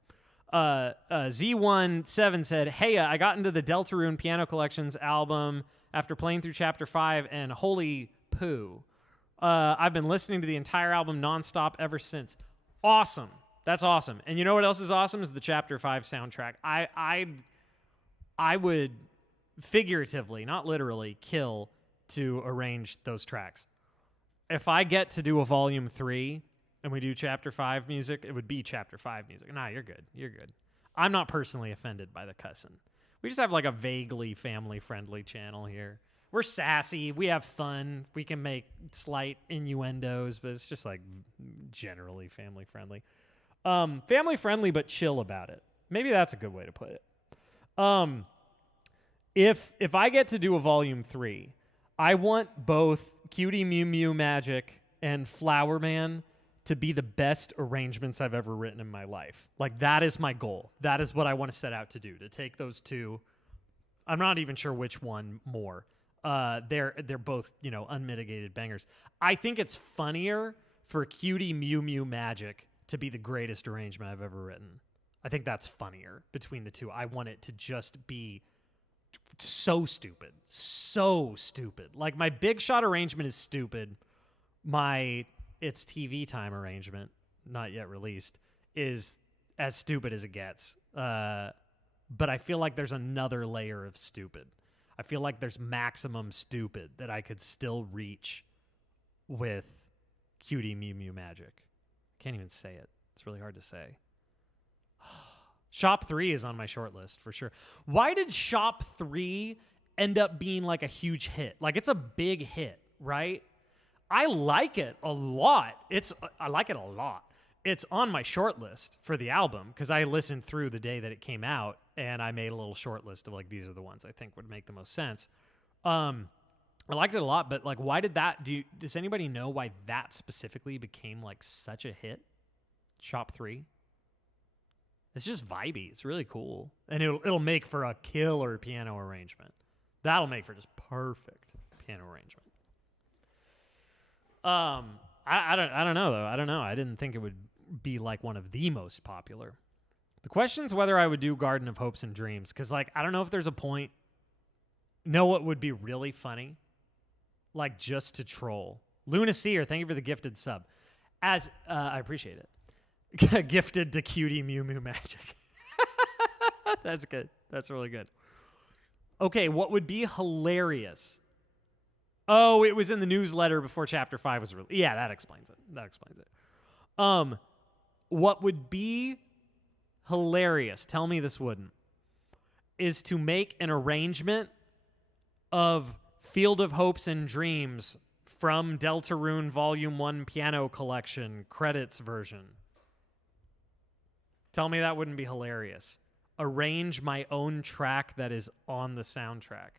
Z17 said, "Hey, I got into the Deltarune Piano Collections album after playing through Chapter 5, and holy poo. I've been listening to the entire album nonstop ever since." Awesome. That's awesome. And you know what else is awesome is the Chapter 5 soundtrack. I would figuratively, not literally, kill to arrange those tracks. If I get to do a Volume 3 and we do Chapter 5 music, it would be Chapter 5 music. Nah, you're good. You're good. I'm not personally offended by the cussing. We just have like a vaguely family-friendly channel here. We're sassy. We have fun. We can make slight innuendos, but it's just like generally family-friendly. Family-friendly, but chill about it. Maybe that's a good way to put it. If I get to do a Volume 3, I want both Cutie Mew Mew Magic and Flower Man to be the best arrangements I've ever written in my life. Like, that is my goal. That is what I want to set out to do, to take those two. I'm not even sure which one more. They're both, unmitigated bangers. I think it's funnier for Cutie Mew Mew Magic to be the greatest arrangement I've ever written. I think that's funnier between the two. I want it to just be so stupid. So stupid. Like, my Big Shot arrangement is stupid. My It's TV Time arrangement, not yet released, is as stupid as it gets. But I feel like there's another layer of stupid. I feel like there's maximum stupid that I could still reach with Cutie Mew Mew Magic. Can't even say it. It's really hard to say. Shop 3 is on my short list for sure. Why did Shop 3 end up being like a huge hit? Like, it's a big hit, right? I like it a lot. I like it a lot. It's on my short list for the album because I listened through the day that it came out and I made a little short list of like, these are the ones I think would make the most sense. I liked it a lot, but like, why did that does anybody know why that specifically became like such a hit? Shop 3? It's just vibey. It's really cool. And it'll make for a killer piano arrangement. That'll make for just perfect piano arrangement. I don't know though. I don't know. I didn't think it would be like one of the most popular. The question's whether I would do Garden of Hopes and Dreams, because like, I don't know if there's a point. Know what would be really funny? Like, just to troll. Luna Seer, thank you for the gifted sub. I appreciate it. Gifted to Cutie Mew Mew Magic. That's good. That's really good. Okay, what would be hilarious? Oh, it was in the newsletter before Chapter 5 was released. Yeah, that explains it. What would be hilarious, tell me this wouldn't, is to make an arrangement of Field of Hopes and Dreams from Deltarune Volume 1 Piano Collection credits version. Tell me that wouldn't be hilarious. Arrange my own track that is on the soundtrack.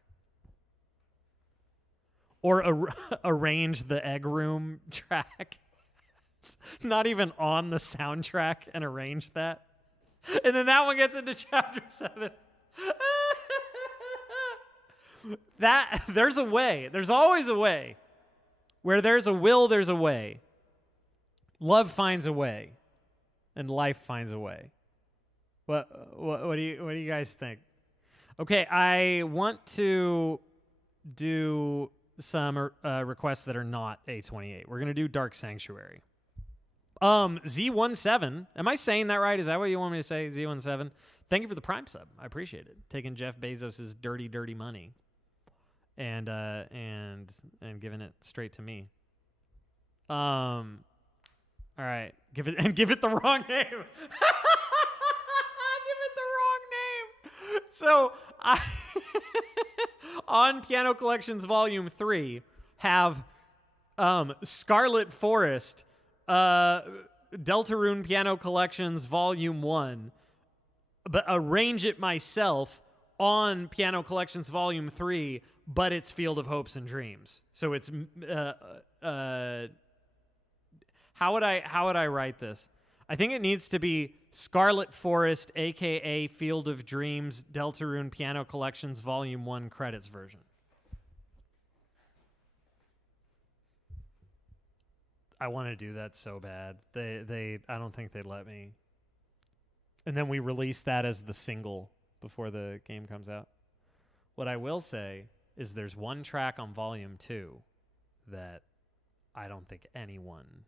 Or arrange the Egg Room track. It's not even on the soundtrack and arrange that. And then that one gets into Chapter 7. That there's a way. There's always a way. Where there's a will, there's a way. Love finds a way, and life finds a way. What do you guys think? Okay, I want to do some requests that are not A28. We're gonna do Dark Sanctuary. Z17. Am I saying that right? Is that what you want me to say? Z17. Thank you for the Prime sub. I appreciate it. Taking Jeff Bezos's dirty, dirty money and giving it straight to me. All right. Give it the wrong name. Give it the wrong name. So I on Piano Collections Volume 3 have Scarlet Forest, Deltarune Piano Collections Volume 1, but arrange it myself on Piano Collections Volume 3, but it's Field of Hopes and Dreams. So it's how would I write this? I think it needs to be Scarlet Forest, aka Field of Dreams, Deltarune Piano Collections Volume 1 credits version. I want to do that so bad. I don't think they'd let me. And then we release that as the single before the game comes out. What I will say is there's one track on Volume 2 that I don't think anyone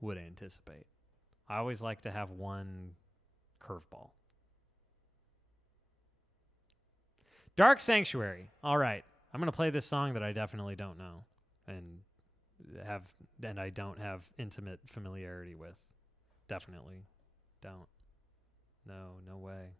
would anticipate. I always like to have one curveball. Dark Sanctuary. All right. I'm going to play this song that I definitely don't know and I don't have intimate familiarity with. Definitely don't. No way.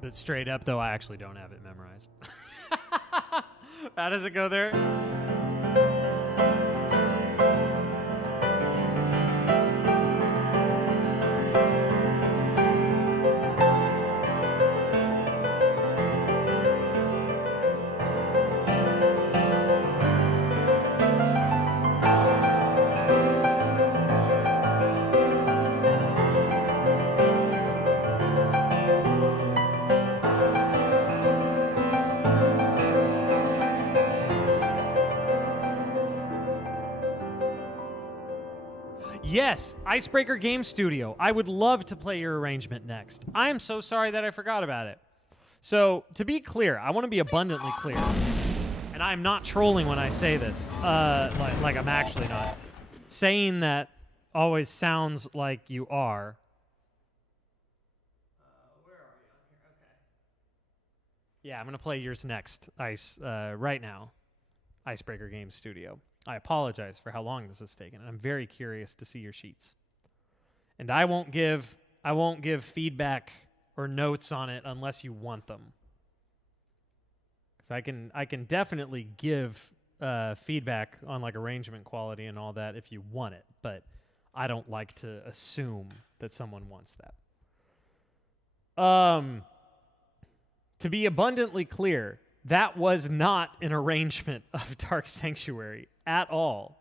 But straight up, though, I actually don't have it memorized. How does it go there? Yes, Icebreaker Game Studio. I would love to play your arrangement next. I am so sorry that I forgot about it. So, to be clear, I want to be abundantly clear. And I'm not trolling when I say this. Like I'm actually not. Saying that always sounds like you are. Where are you? Okay. Yeah, I'm going to play yours next, right now. Icebreaker Game Studio. I apologize for how long this has taken, and I'm very curious to see your sheets. And I won't give feedback or notes on it unless you want them. Because I can definitely give feedback on like arrangement quality and all that if you want it, but I don't like to assume that someone wants that. To be abundantly clear, that was not an arrangement of Dark Sanctuary at all.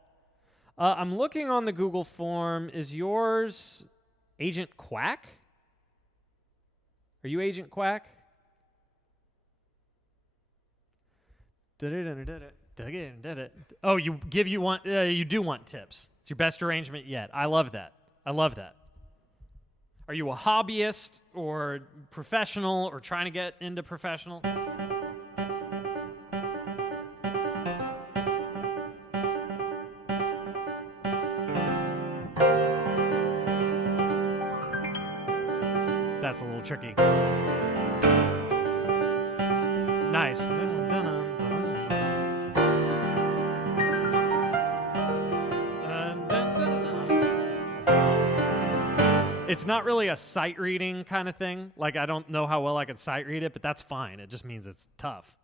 I'm looking on the Google form. Is yours Agent Quack? Are you Agent Quack? Oh, you do want tips. It's your best arrangement yet. I love that. Are you a hobbyist or professional or trying to get into professional? That's a little tricky. Nice. It's not really a sight reading kind of thing. Like, I don't know how well I could sight read it, but that's fine. It just means it's tough.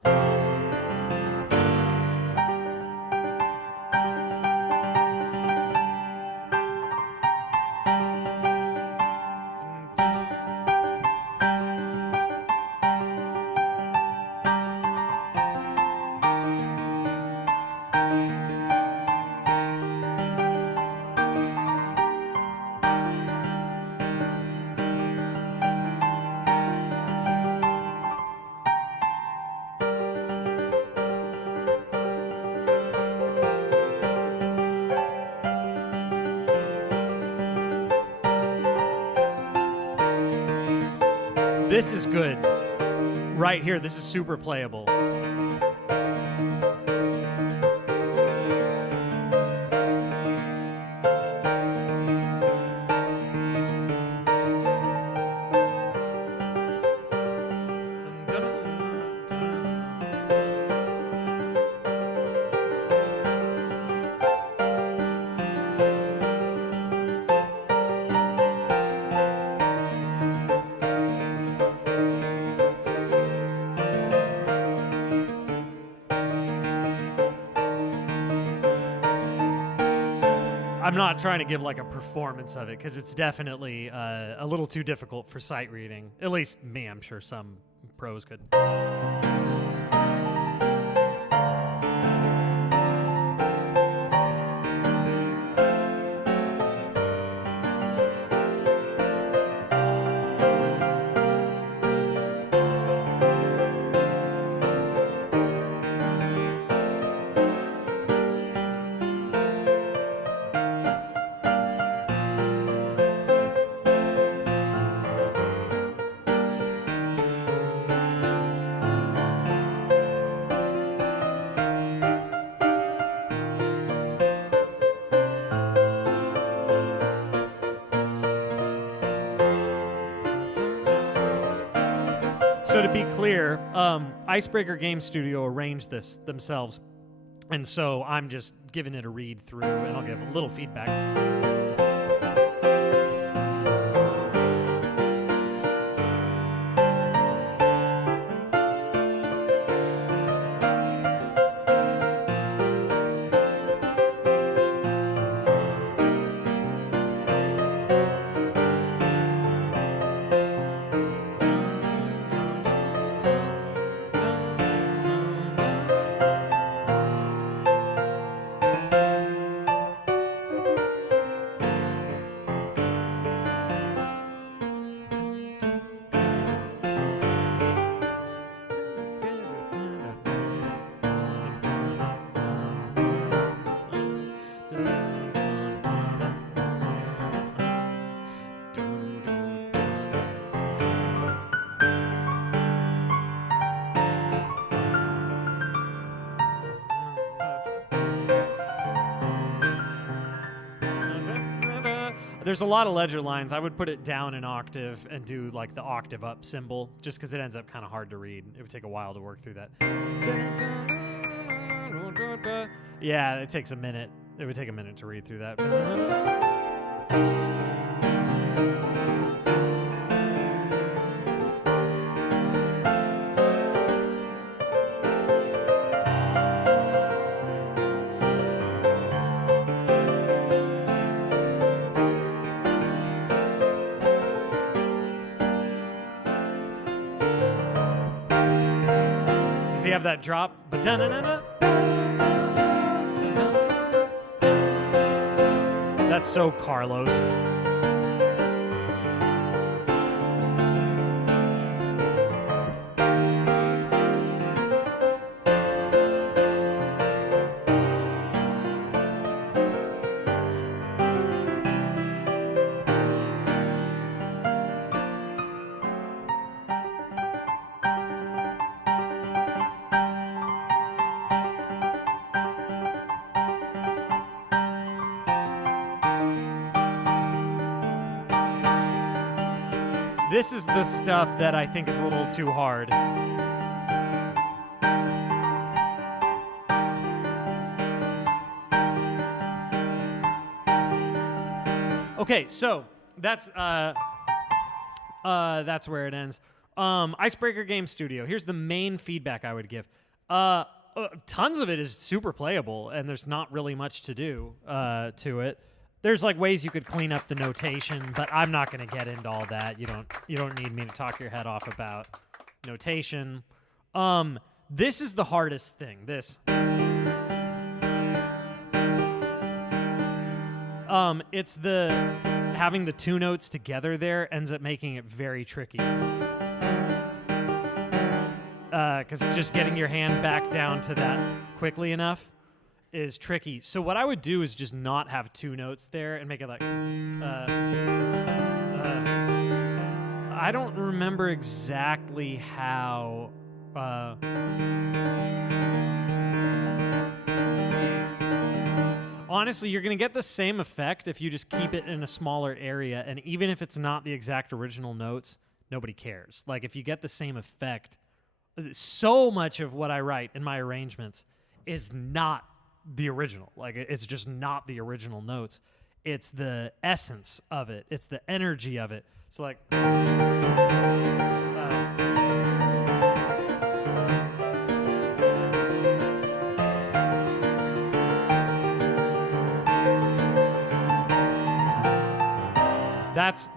This is good. Right here, this is super playable. I'm not trying to give like a performance of it because it's definitely a little too difficult for sight reading. At least me, I'm sure some pros could. So to be clear, Icebreaker Game Studio arranged this themselves, and so I'm just giving it a read through, and I'll give a little feedback. There's a lot of ledger lines. I would put it down an octave and do like the octave up symbol, just because it ends up kind of hard to read. It would take a while to work through that. Yeah, it takes a minute. It would take a minute to read through that. you have that drop? That's so Carlos. This is the stuff that I think is a little too hard. Okay, so that's where it ends. Icebreaker Game Studio. Here's the main feedback I would give. Tons of it is super playable, and there's not really much to do to it. There's like ways you could clean up the notation, but I'm not going to get into all that. You don't need me to talk your head off about notation. This is the hardest thing. This. It's the having the two notes together there ends up making it very tricky. Because just getting your hand back down to that quickly enough is tricky. So what I would do is just not have two notes there and make it like I don't remember exactly how honestly, you're going to get the same effect if you just keep it in a smaller area, and even if it's not the exact original notes, nobody cares. Like if you get the same effect, so much of what I write in my arrangements is not the original. Like it's just not the original notes. It's the essence of it. It's the energy of it. So like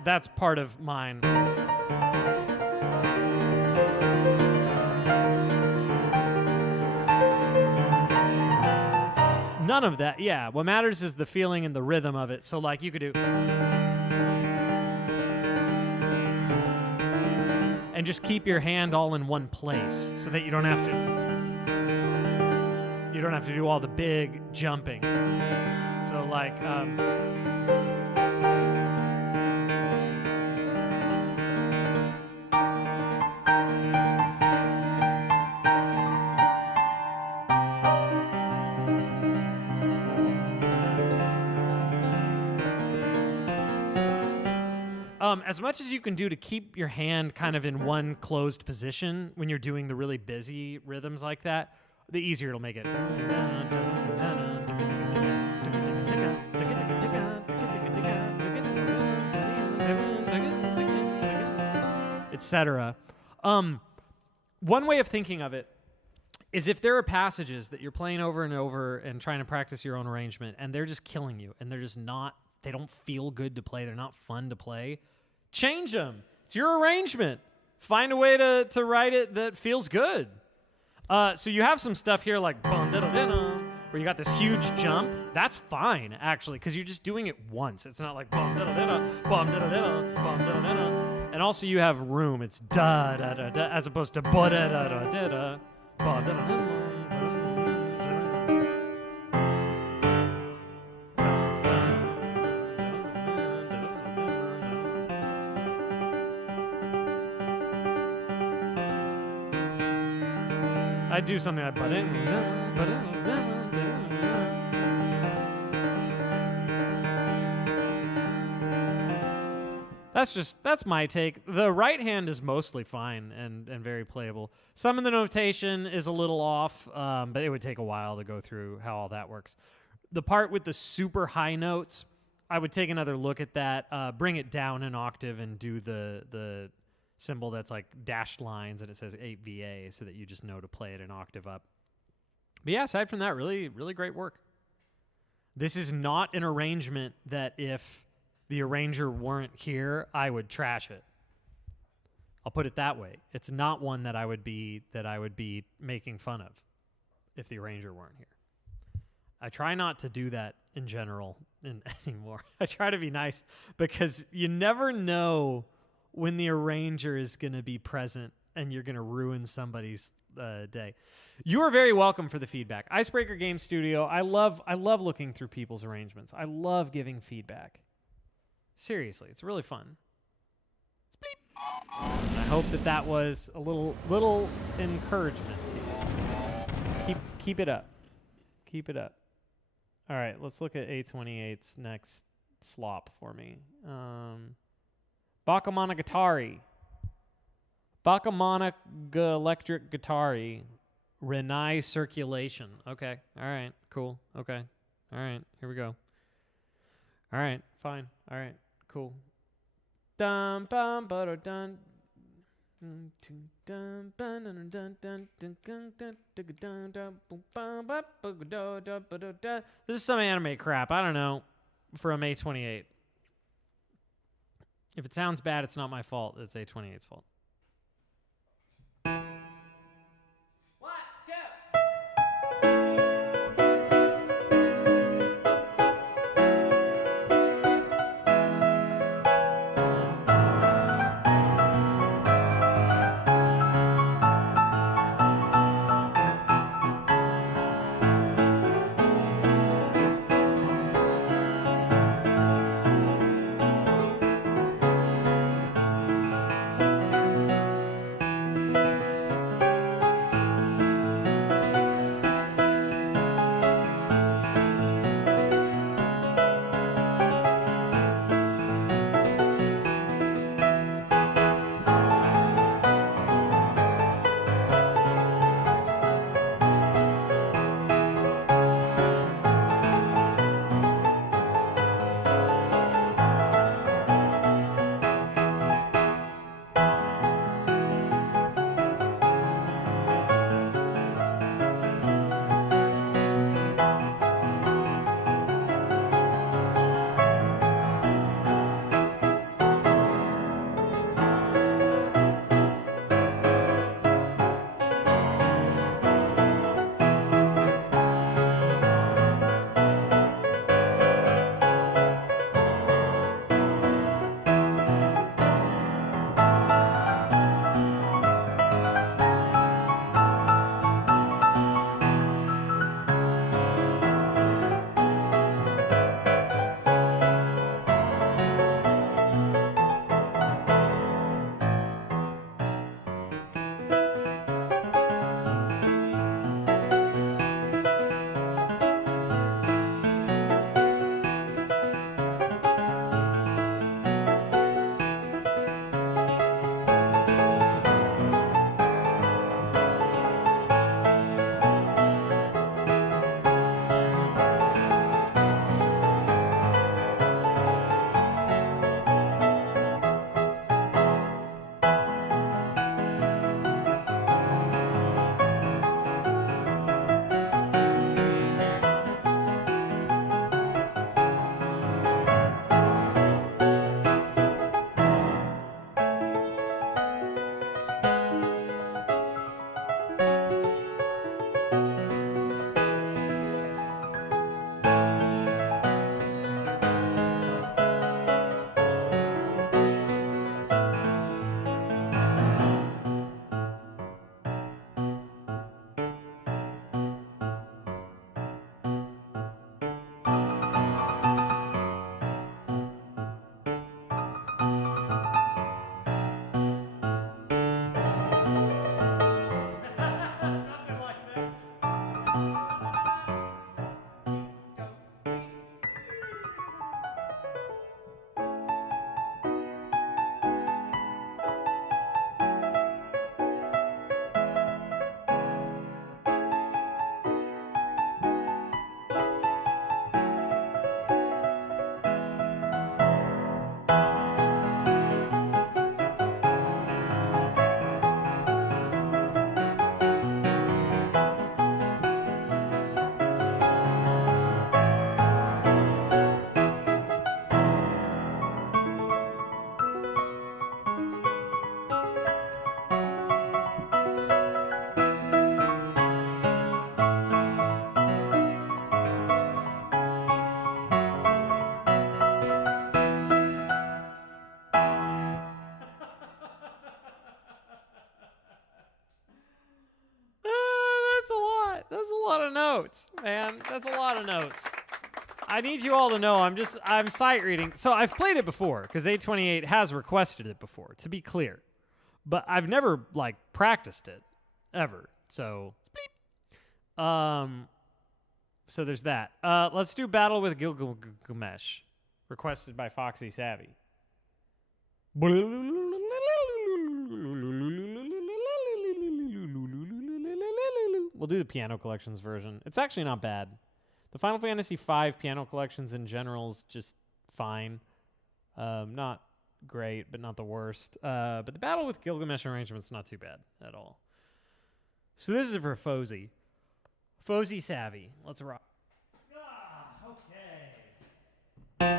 that's part of mine. None of that, yeah. What matters is the feeling and the rhythm of it. So like you could do and just keep your hand all in one place so that you don't have to do all the big jumping. So like as much as you can do to keep your hand kind of in one closed position when you're doing the really busy rhythms like that, the easier it'll make it. Etc. One way of thinking of it is if there are passages that you're playing over and over and trying to practice your own arrangement and they're just killing you and they're just not, they don't feel good to play, they're not fun to play, change them. It's your arrangement. Find a way to write it that feels good. So you have some stuff here like where you got this huge jump. That's fine, actually, because you're just doing it once. It's not like and also you have room. It's da da da da as opposed to ba da da da da da ba da da. I do something like that's my take. The right hand is mostly fine and very playable. Some of the notation is a little off, but it would take a while to go through how all that works. The part with the super high notes, I would take another look at that, bring it down an octave and do the symbol that's like dashed lines and it says 8VA so that you just know to play it an octave up. But yeah, aside from that, really, really great work. This is not an arrangement that if the arranger weren't here, I would trash it. I'll put it that way. It's not one that I would be making fun of if the arranger weren't here. I try not to do that in general anymore. I try to be nice because you never know when the arranger is going to be present and you're going to ruin somebody's day. You are very welcome for the feedback. Icebreaker Game Studio. I love looking through people's arrangements. I love giving feedback. Seriously, it's really fun. And I hope that was a little encouragement to you. Keep it up. Keep it up. All right, let's look at A28's next slop for me. Bakamonogatari. Electric Guitari. Renai Circulation. Okay. All right. Cool. Okay. All right. Here we go. All right. Fine. All right. Cool. Dum bum butter dun. This is some anime crap. I don't know. For a May 28. If it sounds bad, it's not my fault. It's A28's fault. That's a lot of notes, man. That's a lot of notes. I need you all to know I'm sight reading. So I've played it before because A28 has requested it before, to be clear. But I've never like practiced it ever. So so there's that. Let's do Battle with Gilgamesh, requested by Foxy Savvy. We'll do the Piano Collections version. It's actually not bad. The Final Fantasy V Piano Collections in general is just fine. Not great, but not the worst. But the Battle with Gilgamesh arrangement's not too bad at all. So this is for Fozy. Fozy Savvy. Let's rock. Okay.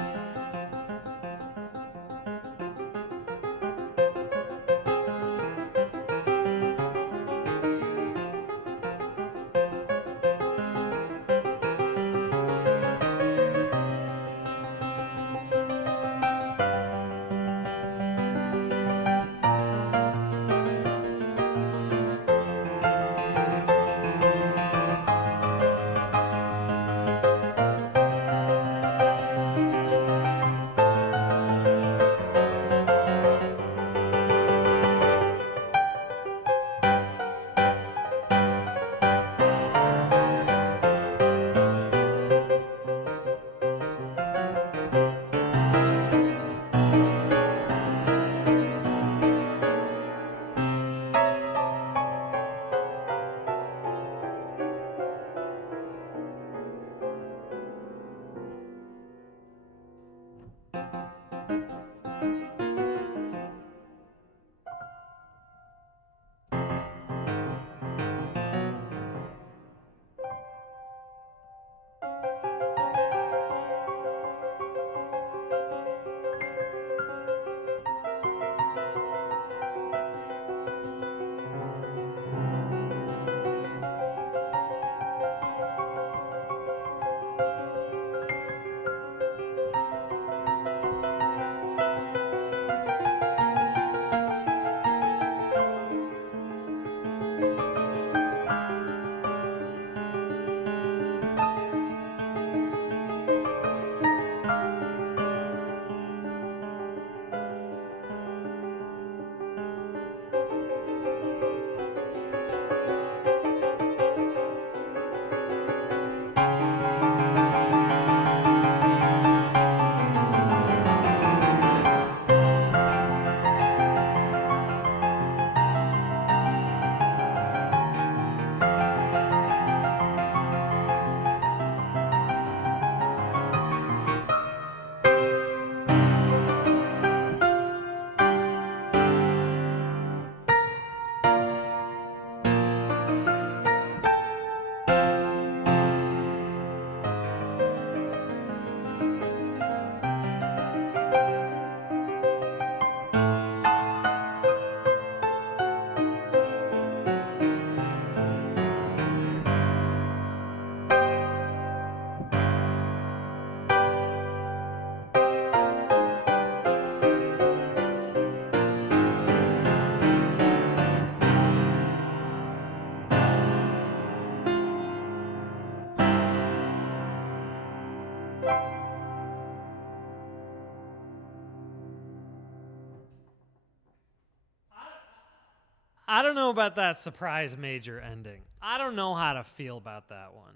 I don't know about that surprise major ending. I don't know how to feel about that one.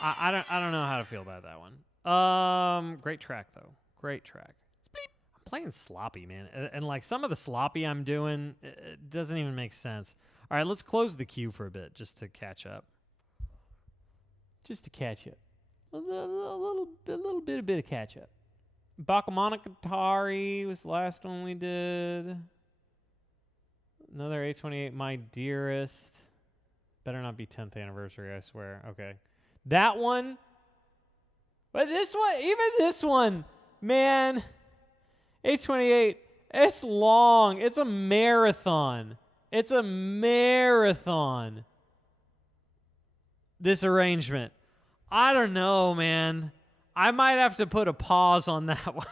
I don't know how to feel about that one. Great track though. Great track. I'm playing sloppy, man, and like some of the sloppy I'm doing, it doesn't even make sense. All right, let's close the queue for a bit just to catch up. A little bit of catch up. Bakemonogatari was the last one we did. Another A28, My Dearest. Better not be 10th anniversary, I swear. Okay. That one. But this one, even this one, man. A28, it's long. It's a marathon. This arrangement. I don't know, man. I might have to put a pause on that one.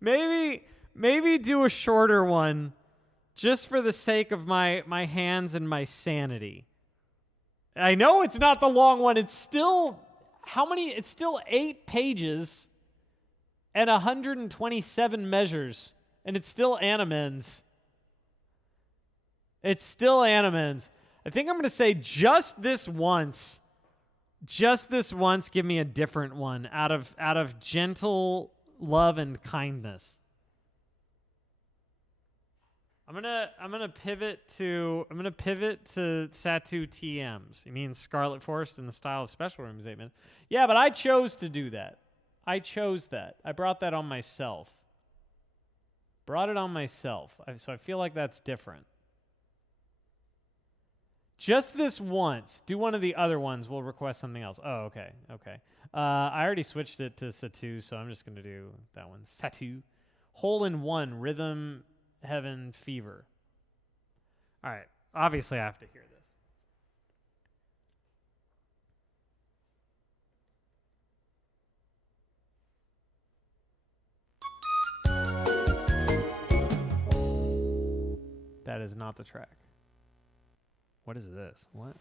Maybe do a shorter one just for the sake of my hands and my sanity. I know it's not the long one. It's still It's still 8 pages and 127 measures, and it's still Animens. It's still Animens. I think I'm going to say just this once, give me a different one out of gentle love and kindness. I'm gonna pivot to Satu TMs. You mean Scarlet Forest in the style of Special Rooms 8 minutes? Yeah, but I chose to do that. I brought that on myself. So I feel like that's different. Just this once. Do one of the other ones. We'll request something else. Oh, okay. I already switched it to Satu, so I'm just gonna do that one. Satu. Hole in One. Rhythm Heaven Fever. All right. Obviously, I have to hear this. That is not the track. What is this? What?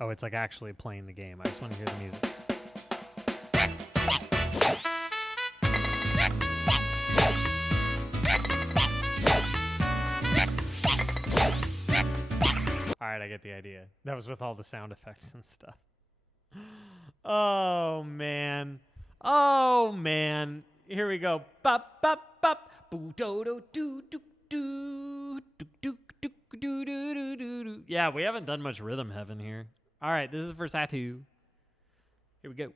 Oh, it's like actually playing the game. I just want to hear the music. All right, I get the idea. That was with all the sound effects and stuff. Oh, man. Here we go. Bop, bop, bop. Boo, do, do, do, do, do, do, do, do, do, do, do, do. Yeah, we haven't done much Rhythm Heaven here. All right, this is for Satu. Here we go.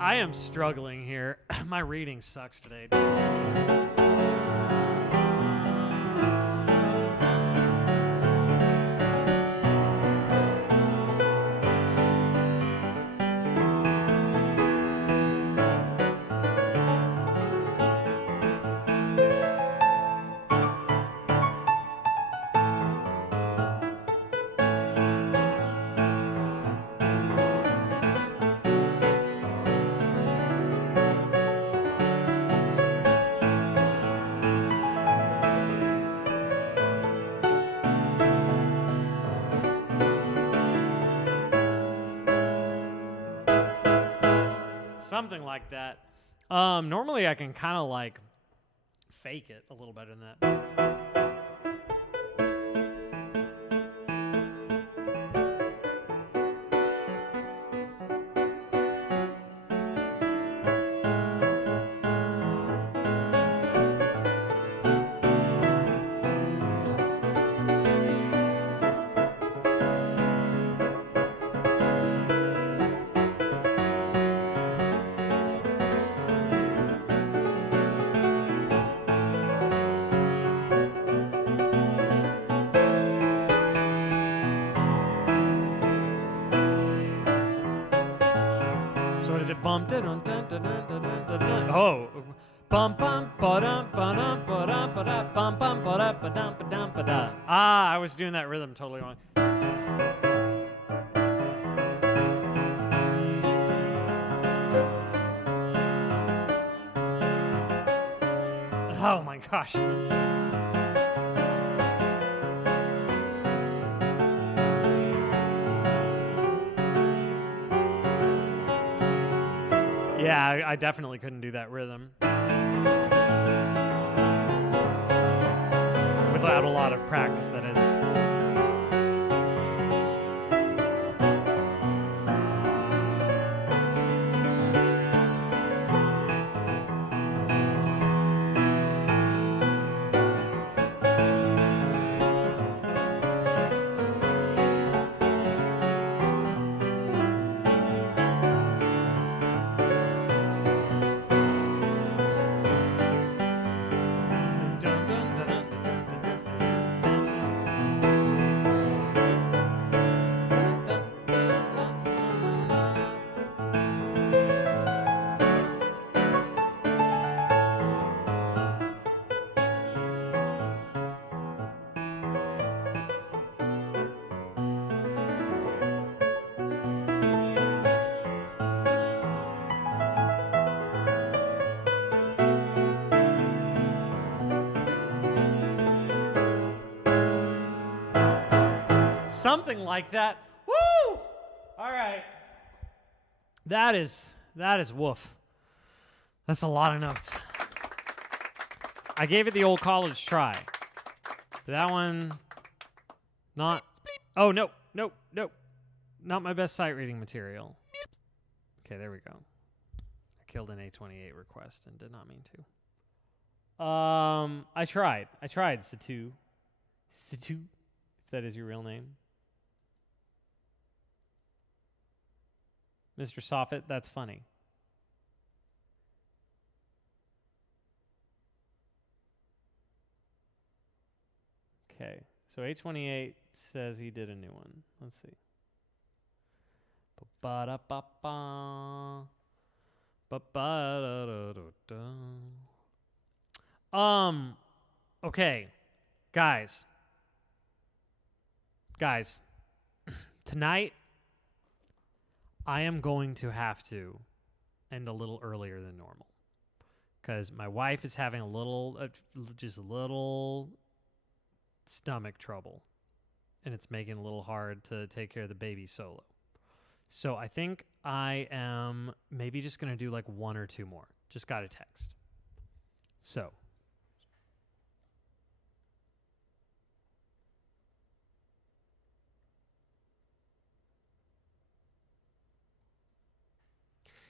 I am struggling here. My reading sucks today. Something like that. Normally I can kind of like fake it a little better than that. Is it bumped? Oh, bum bum ba-dum ba-dum ba-dum ba-dum bum bum ba-dum ba-dum ba-dum ba-dum. Ah, I was doing that rhythm totally wrong. Oh my gosh. Yeah, I definitely couldn't do that rhythm without a lot of practice, that is. Something like that. Woo! All right. That is woof. That's a lot of notes. I gave it the old college try. That one, not. Oh, no. Not my best sight reading material. Okay, there we go. I killed an A28 request and did not mean to. I tried, Satu, if that is your real name. Mr. Soffit, that's funny. Okay, so A28 says he did a new one. Let's see. Ba-ba-da-ba-ba. Ba-ba-da-da-da-da. Okay, guys, tonight I am going to have to end a little earlier than normal because my wife is having just a little stomach trouble, and it's making it a little hard to take care of the baby solo. So I think I am maybe just going to do like one or two more. Just got a text. So.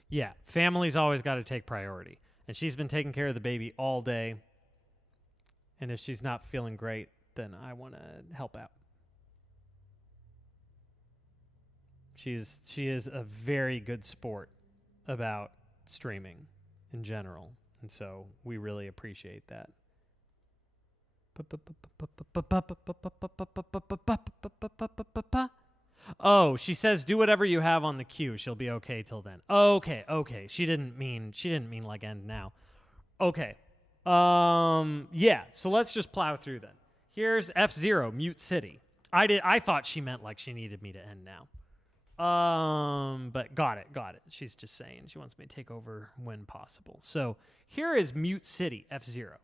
Yeah, family's always got to take priority. And she's been taking care of the baby all day. And if she's not feeling great, then I want to help out. She is a very good sport about streaming in general. And so we really appreciate that. Oh, she says do whatever you have on the queue. She'll be okay till then. Okay. She didn't mean like end now. Okay. Yeah, so let's just plow through then. Here's F-Zero, Mute City. I thought she meant like she needed me to end now. But got it. She's just saying she wants me to take over when possible. So here is Mute City, F-Zero.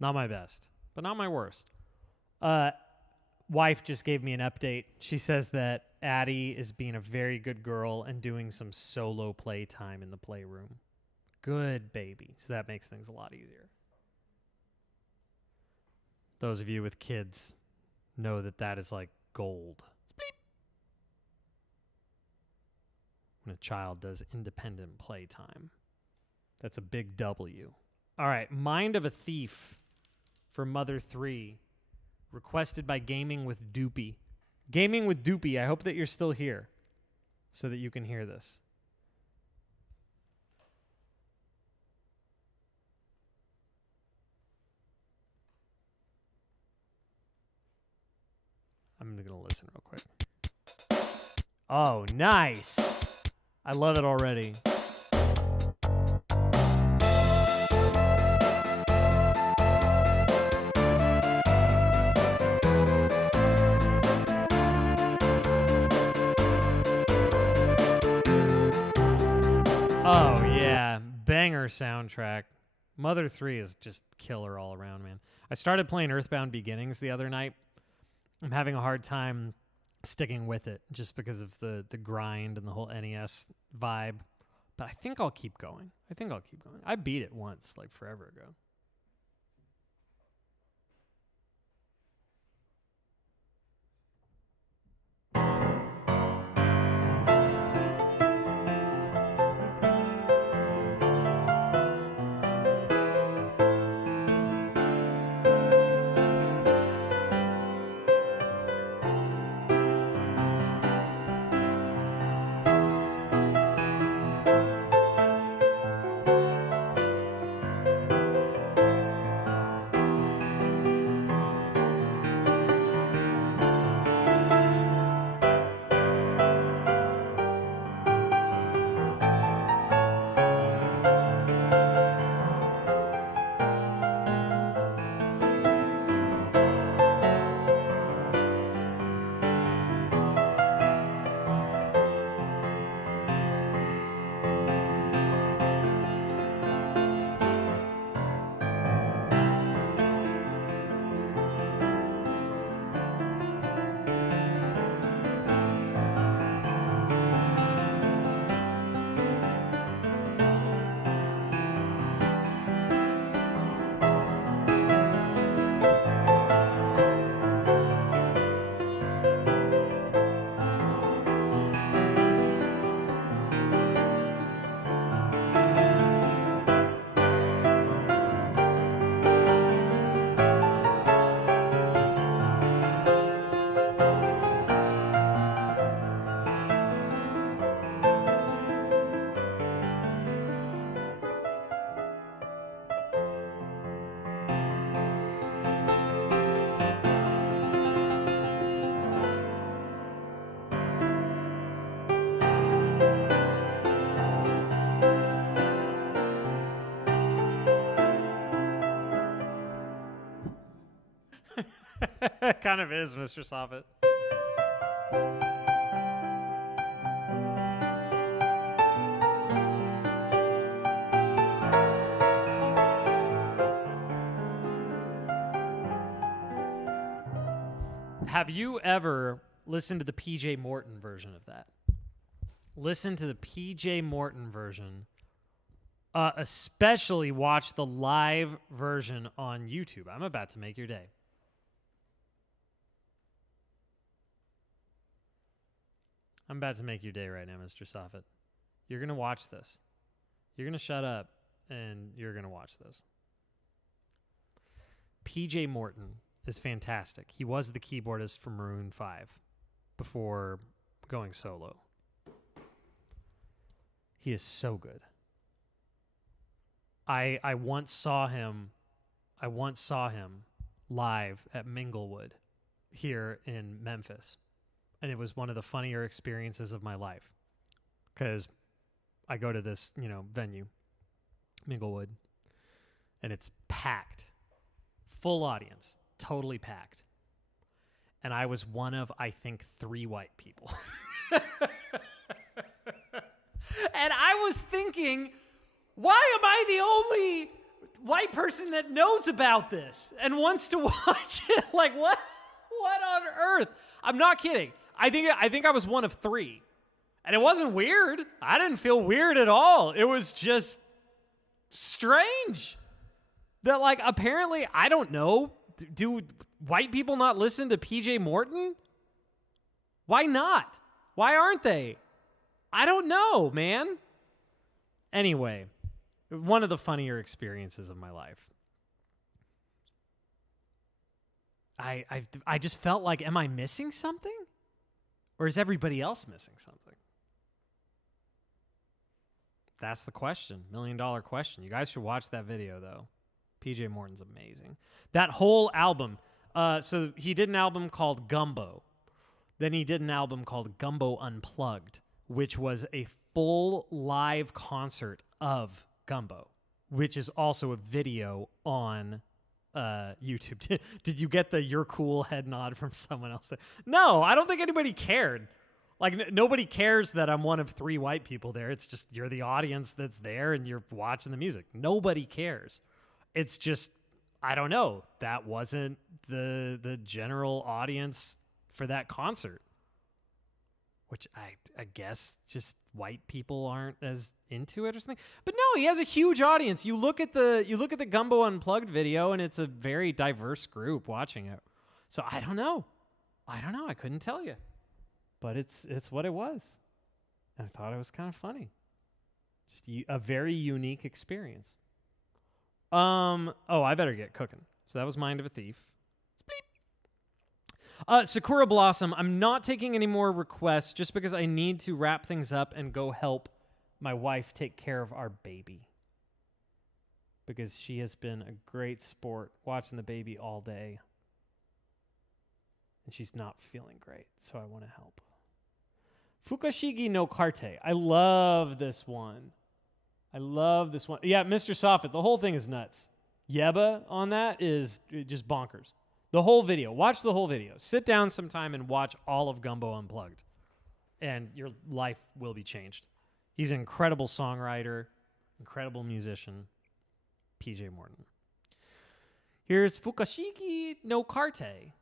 Not my best, but not my worst. Wife just gave me an update. She says that Addie is being a very good girl and doing some solo play time in the playroom. Good baby. So that makes things a lot easier. Those of you with kids know that that is like gold. Bleep. When a child does independent playtime. That's a big W. All right, Mind of a Thief for Mother 3. Requested by Gaming with Doopy. Gaming with Doopy, I hope that you're still here so that you can hear this. I'm going to listen real quick. Oh, nice. I love it already. Oh, yeah. Banger soundtrack. Mother 3 is just killer all around, man. I started playing Earthbound Beginnings the other night. I'm having a hard time sticking with it just because of the grind and the whole NES vibe. But I think I'll keep going. I beat it once, like forever ago. It kind of is, Mr. Soffit. Have you ever listened to the PJ Morton version of that? Listen to the PJ Morton version. Especially watch the live version on YouTube. I'm about to make your day. I'm about to make your day right now, Mr. Soffit. You're going to watch this. You're going to shut up, and you're going to watch this. PJ Morton is fantastic. He was the keyboardist for Maroon 5 before going solo. He is so good. I once saw him live at Minglewood here in Memphis. And it was one of the funnier experiences of my life. Because I go to this, venue, Minglewood, and it's packed. Full audience. Totally packed. And I was one of, I think, 3 white people. And I was thinking, why am I the only white person that knows about this and wants to watch it. Like, what on earth? I'm not kidding. I think I was one of 3. And it wasn't weird. I didn't feel weird at all. It was just strange that, like, apparently, I don't know, do white people not listen to PJ Morton? Why not? Why aren't they? I don't know, man. Anyway, one of the funnier experiences of my life. I just felt like, am I missing something? Or is everybody else missing something? That's the question. $1 million question. You guys should watch that video, though. PJ Morton's amazing. That whole album. So he did an album called Gumbo. Then he did an album called Gumbo Unplugged, which was a full live concert of Gumbo, which is also a video on YouTube. Did you get the "you're cool" head nod from someone else? No, I don't think anybody cared. Like, nobody cares that I'm one of 3 white people there. It's just you're the audience that's there and you're watching the music. Nobody cares. It's just, I don't know. That wasn't the general audience for that concert, which I guess just white people aren't as into it or something. But no, he has a huge audience. You look at the Gumbo Unplugged video, and it's a very diverse group watching it. So I don't know. I couldn't tell you. But it's what it was. And I thought it was kind of funny. Just a very unique experience. I better get cooking. So that was Mind of a Thief. Sakura Blossom, I'm not taking any more requests just because I need to wrap things up and go help my wife take care of our baby. Because she has been a great sport watching the baby all day. And she's not feeling great, so I want to help. Fukushigi no Karte. I love this one. Yeah, Mr. Soffit, the whole thing is nuts. Yeba on that is just bonkers. The whole video. Watch the whole video. Sit down sometime and watch all of Gumbo Unplugged. And your life will be changed. He's an incredible songwriter, incredible musician. PJ Morton. Here's Fukushigi no Karte.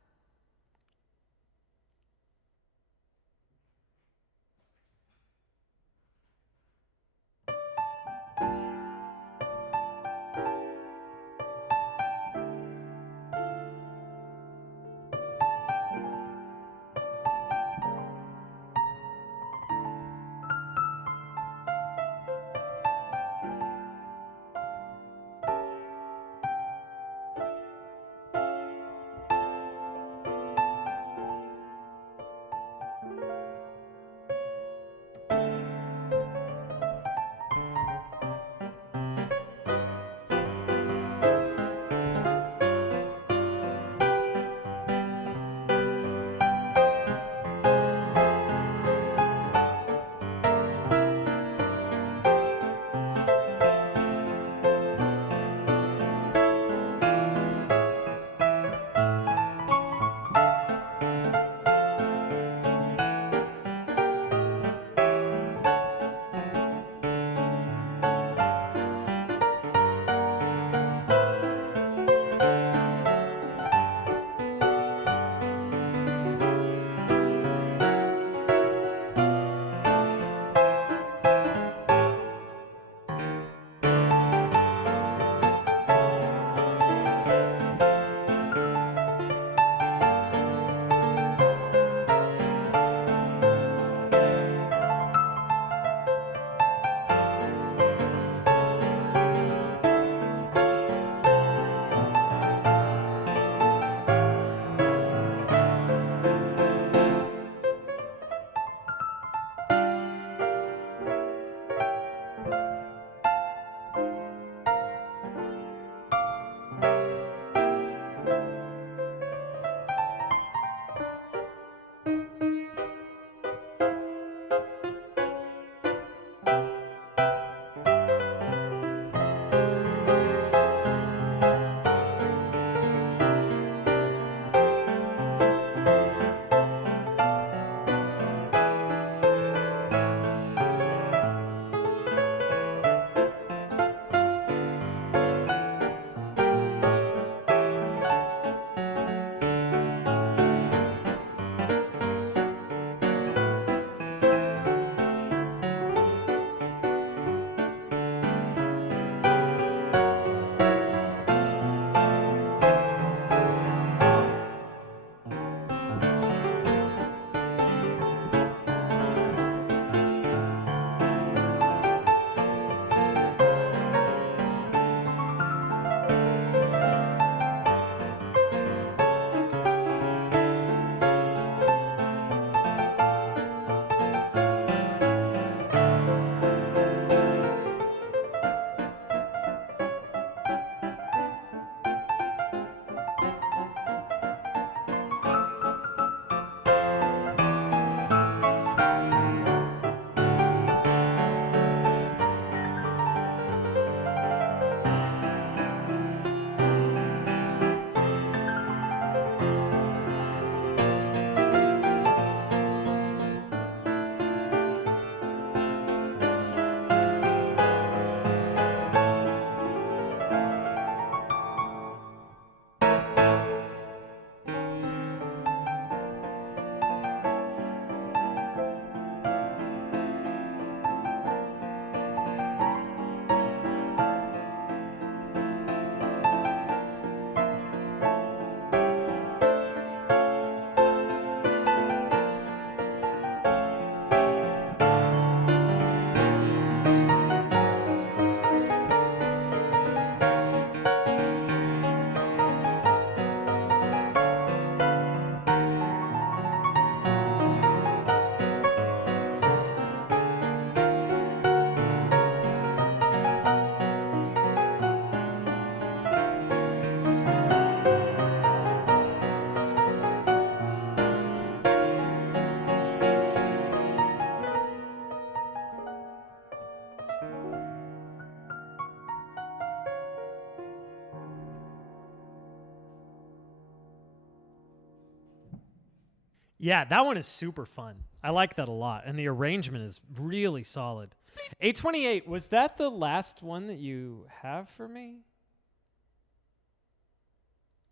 Yeah, that one is super fun. I like that a lot. And the arrangement is really solid. 828, was that the last one that you have for me?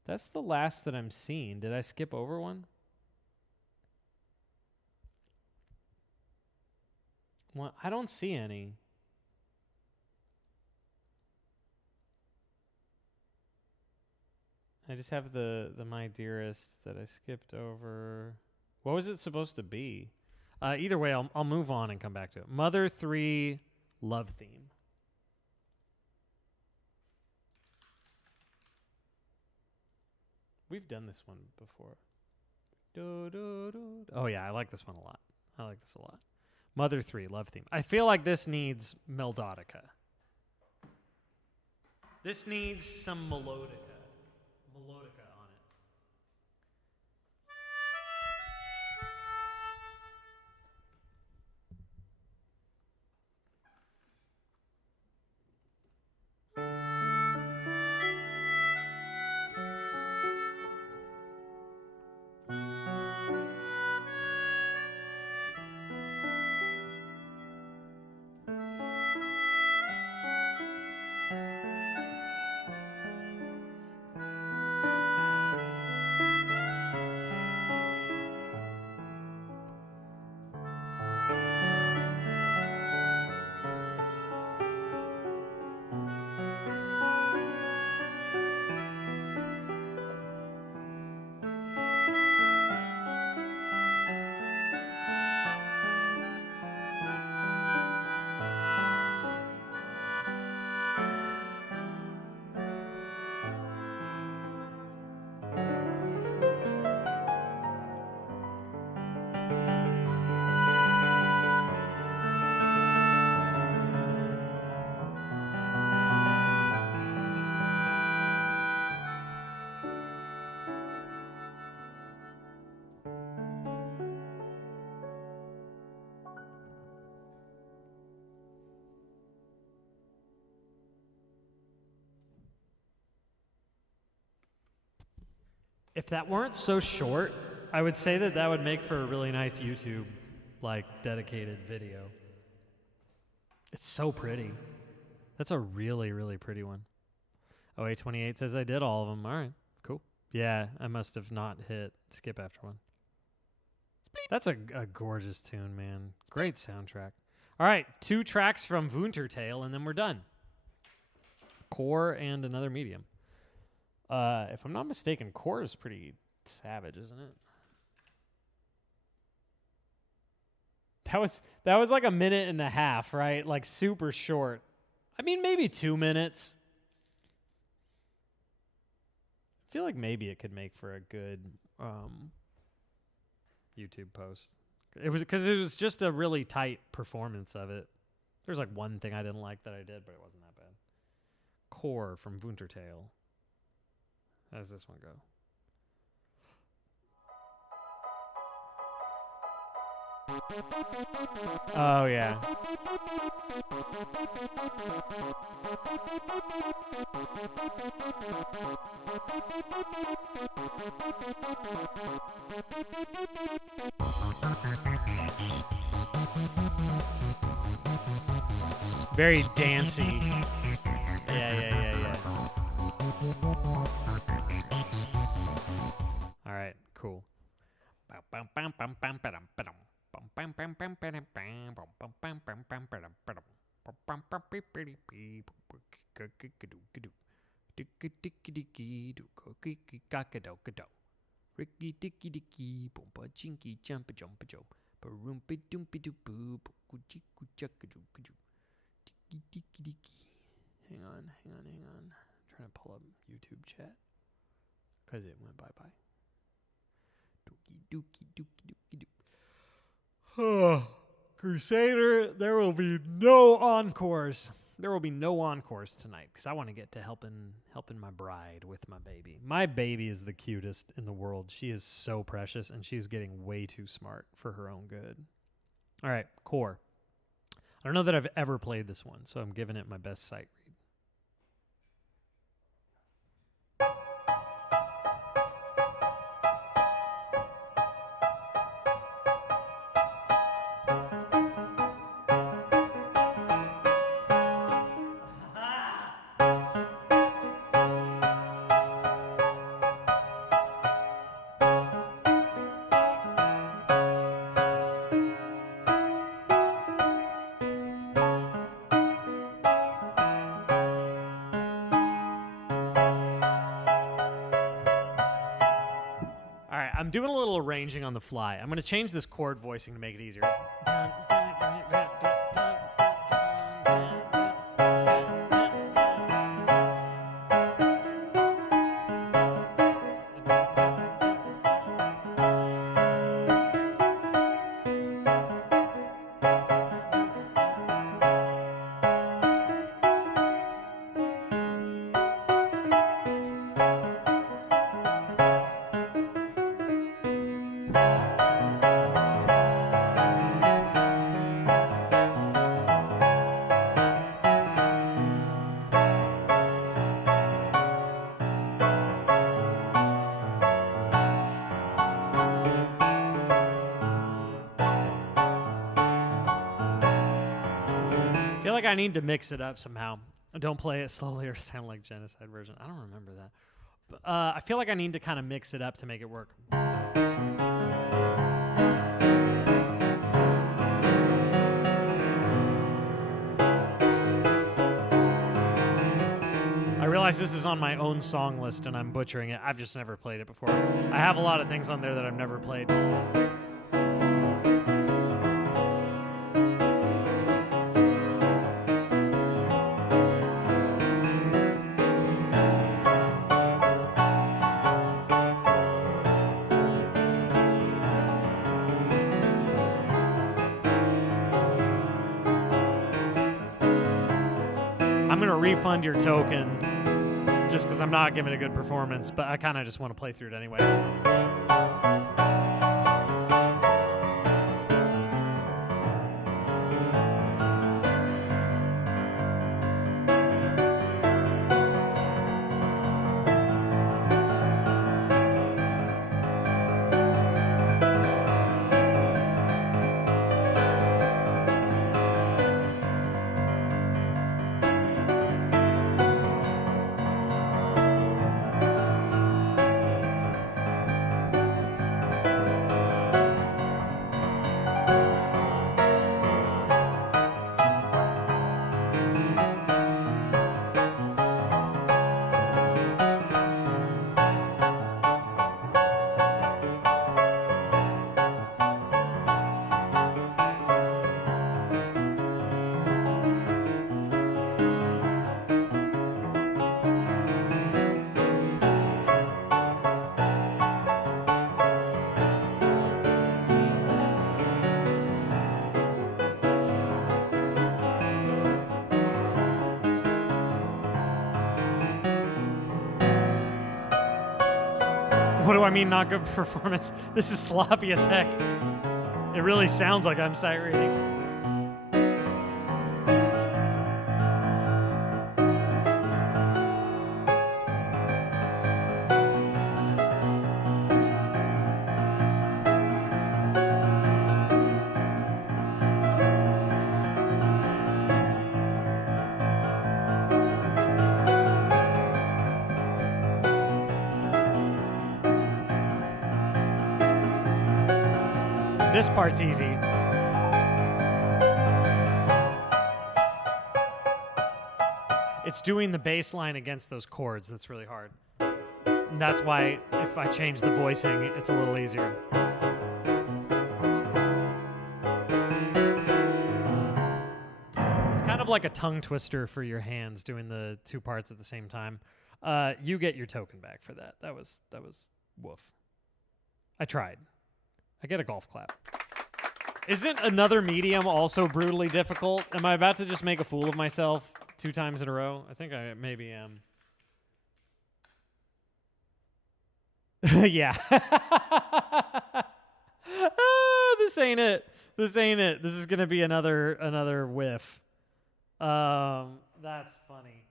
That's the last that I'm seeing. Did I skip over one? Well, I don't see any. I just have the My Dearest that I skipped over. What was it supposed to be? Either way, I'll move on and come back to it. Mother 3 Love Theme. We've done this one before. Oh, yeah, I like this one a lot. I like this a lot. Mother 3 Love Theme. I feel like this needs Melodica. This needs some melodica. Melodica on it. If that weren't so short, I would say that that would make for a really nice YouTube, like, dedicated video. It's so pretty. That's a really, really pretty one. 0828 says I did all of them. All right, cool. Yeah, I must have not hit skip after one. That's a gorgeous tune, man. Great soundtrack. All right, 2 tracks from Wuntertale, and then we're done. Core and another medium. If I'm not mistaken, Core is pretty savage, isn't it? That was like a minute and a half, right? Like super short. I mean, maybe 2 minutes. I feel like maybe it could make for a good YouTube post. It was because it was just a really tight performance of it. There's like one thing I didn't like that I did, but it wasn't that bad. Core from Wuntertale. How does this one go? Oh, yeah. Very dancey. Yeah. All right, cool. Ricky dicky dicky boompa chinky jumpa jumpa jump. Baroompa doompy doo boo kuchi kuchaka doo kajoo. Dicky dicky dicky. Hang on. I'm trying to pull up YouTube chat. Because it went bye-bye. Dookie dookie. Oh, Crusader, there will be no encores. There will be no encores tonight because I want to get to helping my bride with my baby. My baby is the cutest in the world. She is so precious, and she's getting way too smart for her own good. All right, Core. I don't know that I've ever played this one, so I'm giving it my best sight read. I'm doing a little arranging on the fly. I'm going to change this chord voicing to make it easier. I feel like I need to mix it up somehow. Don't play it slowly or sound like genocide version. I don't remember that. But, I feel like I need to kind of mix it up to make it work. I realize this is on my own song list and I'm butchering it. I've just never played it before. I have a lot of things on there that I've never played. I'm going to refund your token just because I'm not giving a good performance, but I kind of just want to play through it anyway. What do I mean, not good performance? This is sloppy as heck. It really sounds like I'm sight reading. This part's easy. It's doing the bass line against those chords that's really hard. And that's why if I change the voicing, it's a little easier. It's kind of like a tongue twister for your hands doing the two parts at the same time. You get your token back for that. That was woof. I tried. I get a golf clap. Isn't another medium also brutally difficult? Am I about to just make a fool of myself 2 times in a row? I think I maybe am. Yeah. This ain't it. This ain't it. This is gonna be another whiff. That's funny.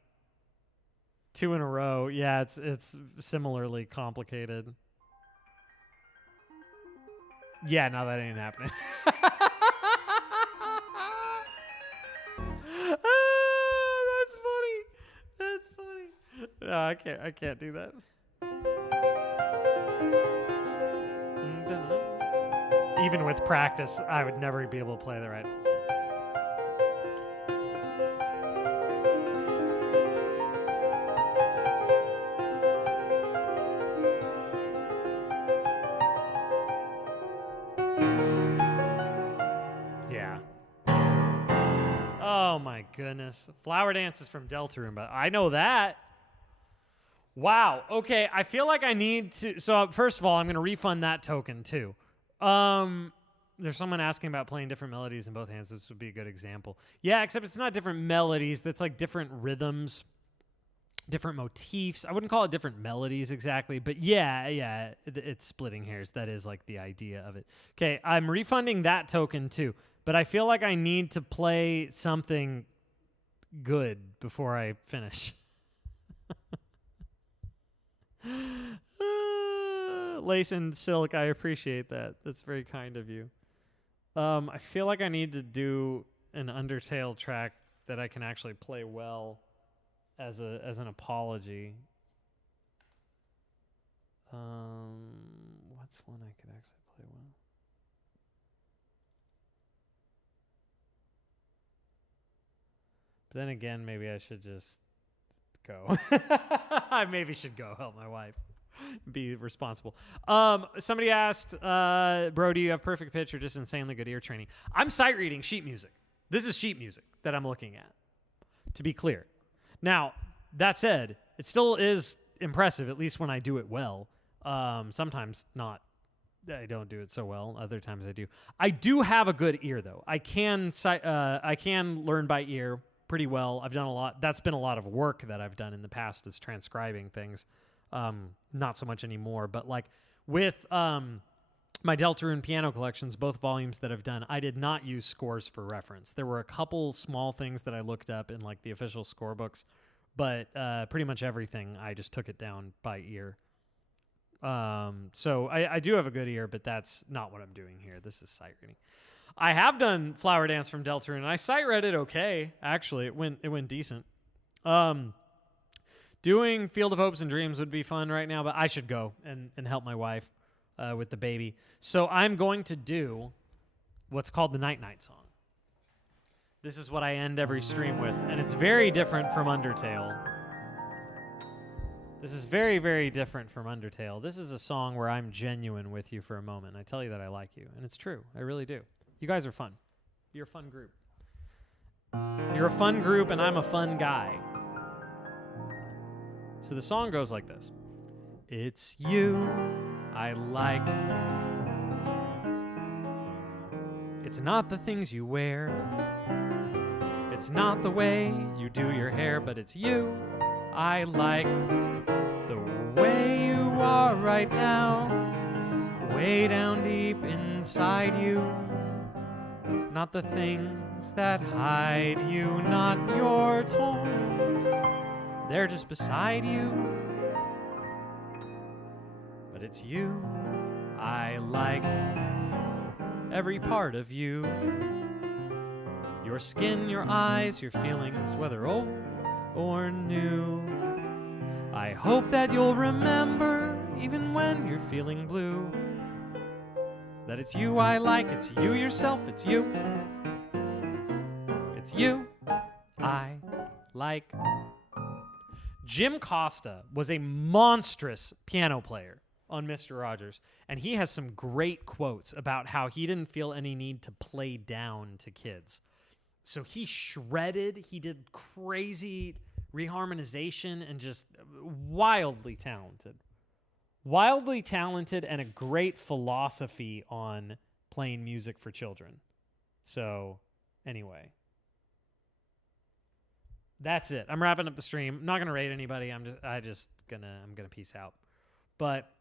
2 in a row. Yeah, it's similarly complicated. Yeah, no, that ain't happening. That's funny. That's funny. No, I can't do that. Even with practice, I would never be able to play that right. goodness. Flower Dance is from Deltarune, but I know that. Wow. Okay, I feel like I need to... So, first of all, I'm going to refund that token, too. There's someone asking about playing different melodies in both hands. This would be a good example. Yeah, except it's not different melodies. That's like different rhythms, different motifs. I wouldn't call it different melodies exactly, but yeah, it's splitting hairs. That is like the idea of it. Okay, I'm refunding that token, too. But I feel like I need to play something good before I finish. Lace and Silk, I appreciate that. That's very kind of you. I feel like I need to do an Undertale track that I can actually play well as an apology. What's one I could actually play well? But then again, maybe I should just go. I maybe should go help my wife. Be responsible. Somebody asked, bro, do you have perfect pitch or just insanely good ear training? I'm sight reading sheet music. This is sheet music that I'm looking at, to be clear. Now, that said, it still is impressive, at least when I do it well. Sometimes not. I don't do it so well. Other times I do. I do have a good ear, though. I can learn by ear pretty well. I've done a lot. That's been a lot of work that I've done in the past, is transcribing things. Not so much anymore, but like with my Deltarune piano collections, both volumes that I've done, I did not use scores for reference. There were a couple small things that I looked up in like the official score books, but pretty much everything I just took it down by ear. So I do have a good ear, but that's not what I'm doing here. This is sight reading. I have done Flower Dance from Deltarune, and I sight read it okay. Actually, it went decent. Doing Field of Hopes and Dreams would be fun right now, but I should go and help my wife with the baby. So I'm going to do what's called the Night Night song. This is what I end every stream with, and it's very different from Undertale. This is very, very different from Undertale. This is a song where I'm genuine with you for a moment. I tell you that I like you, and it's true. I really do. You guys are fun. You're a fun group. You're a fun group, and I'm a fun guy. So the song goes like this. It's you I like. It's not the things you wear. It's not the way you do your hair, but it's you I like. The way you are right now, way down deep inside you. Not the things that hide you, not your toys. They're just beside you. But it's you I like. Every part of you. Your skin, your eyes, your feelings, whether old or new. I hope that you'll remember, even when you're feeling blue, that it's you I like, it's you yourself, it's you. It's you I like. Jim Costa was a monstrous piano player on Mr. Rogers, and he has some great quotes about how he didn't feel any need to play down to kids. So he shredded, he did crazy reharmonization, and just wildly talented. Wildly talented, and a great philosophy on playing music for children. So, anyway. That's it. I'm wrapping up the stream. I'm not gonna rate anybody. I'm gonna peace out. But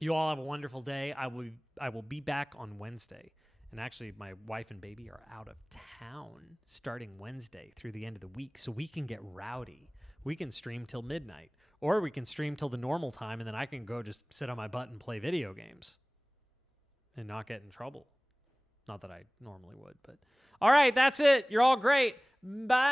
you all have a wonderful day. I will be back on Wednesday. And actually, my wife and baby are out of town starting Wednesday through the end of the week, so we can get rowdy. We can stream till midnight, or we can stream till the normal time, and then I can go just sit on my butt and play video games and not get in trouble. Not that I normally would, but all right, that's it. You're all great. Bye.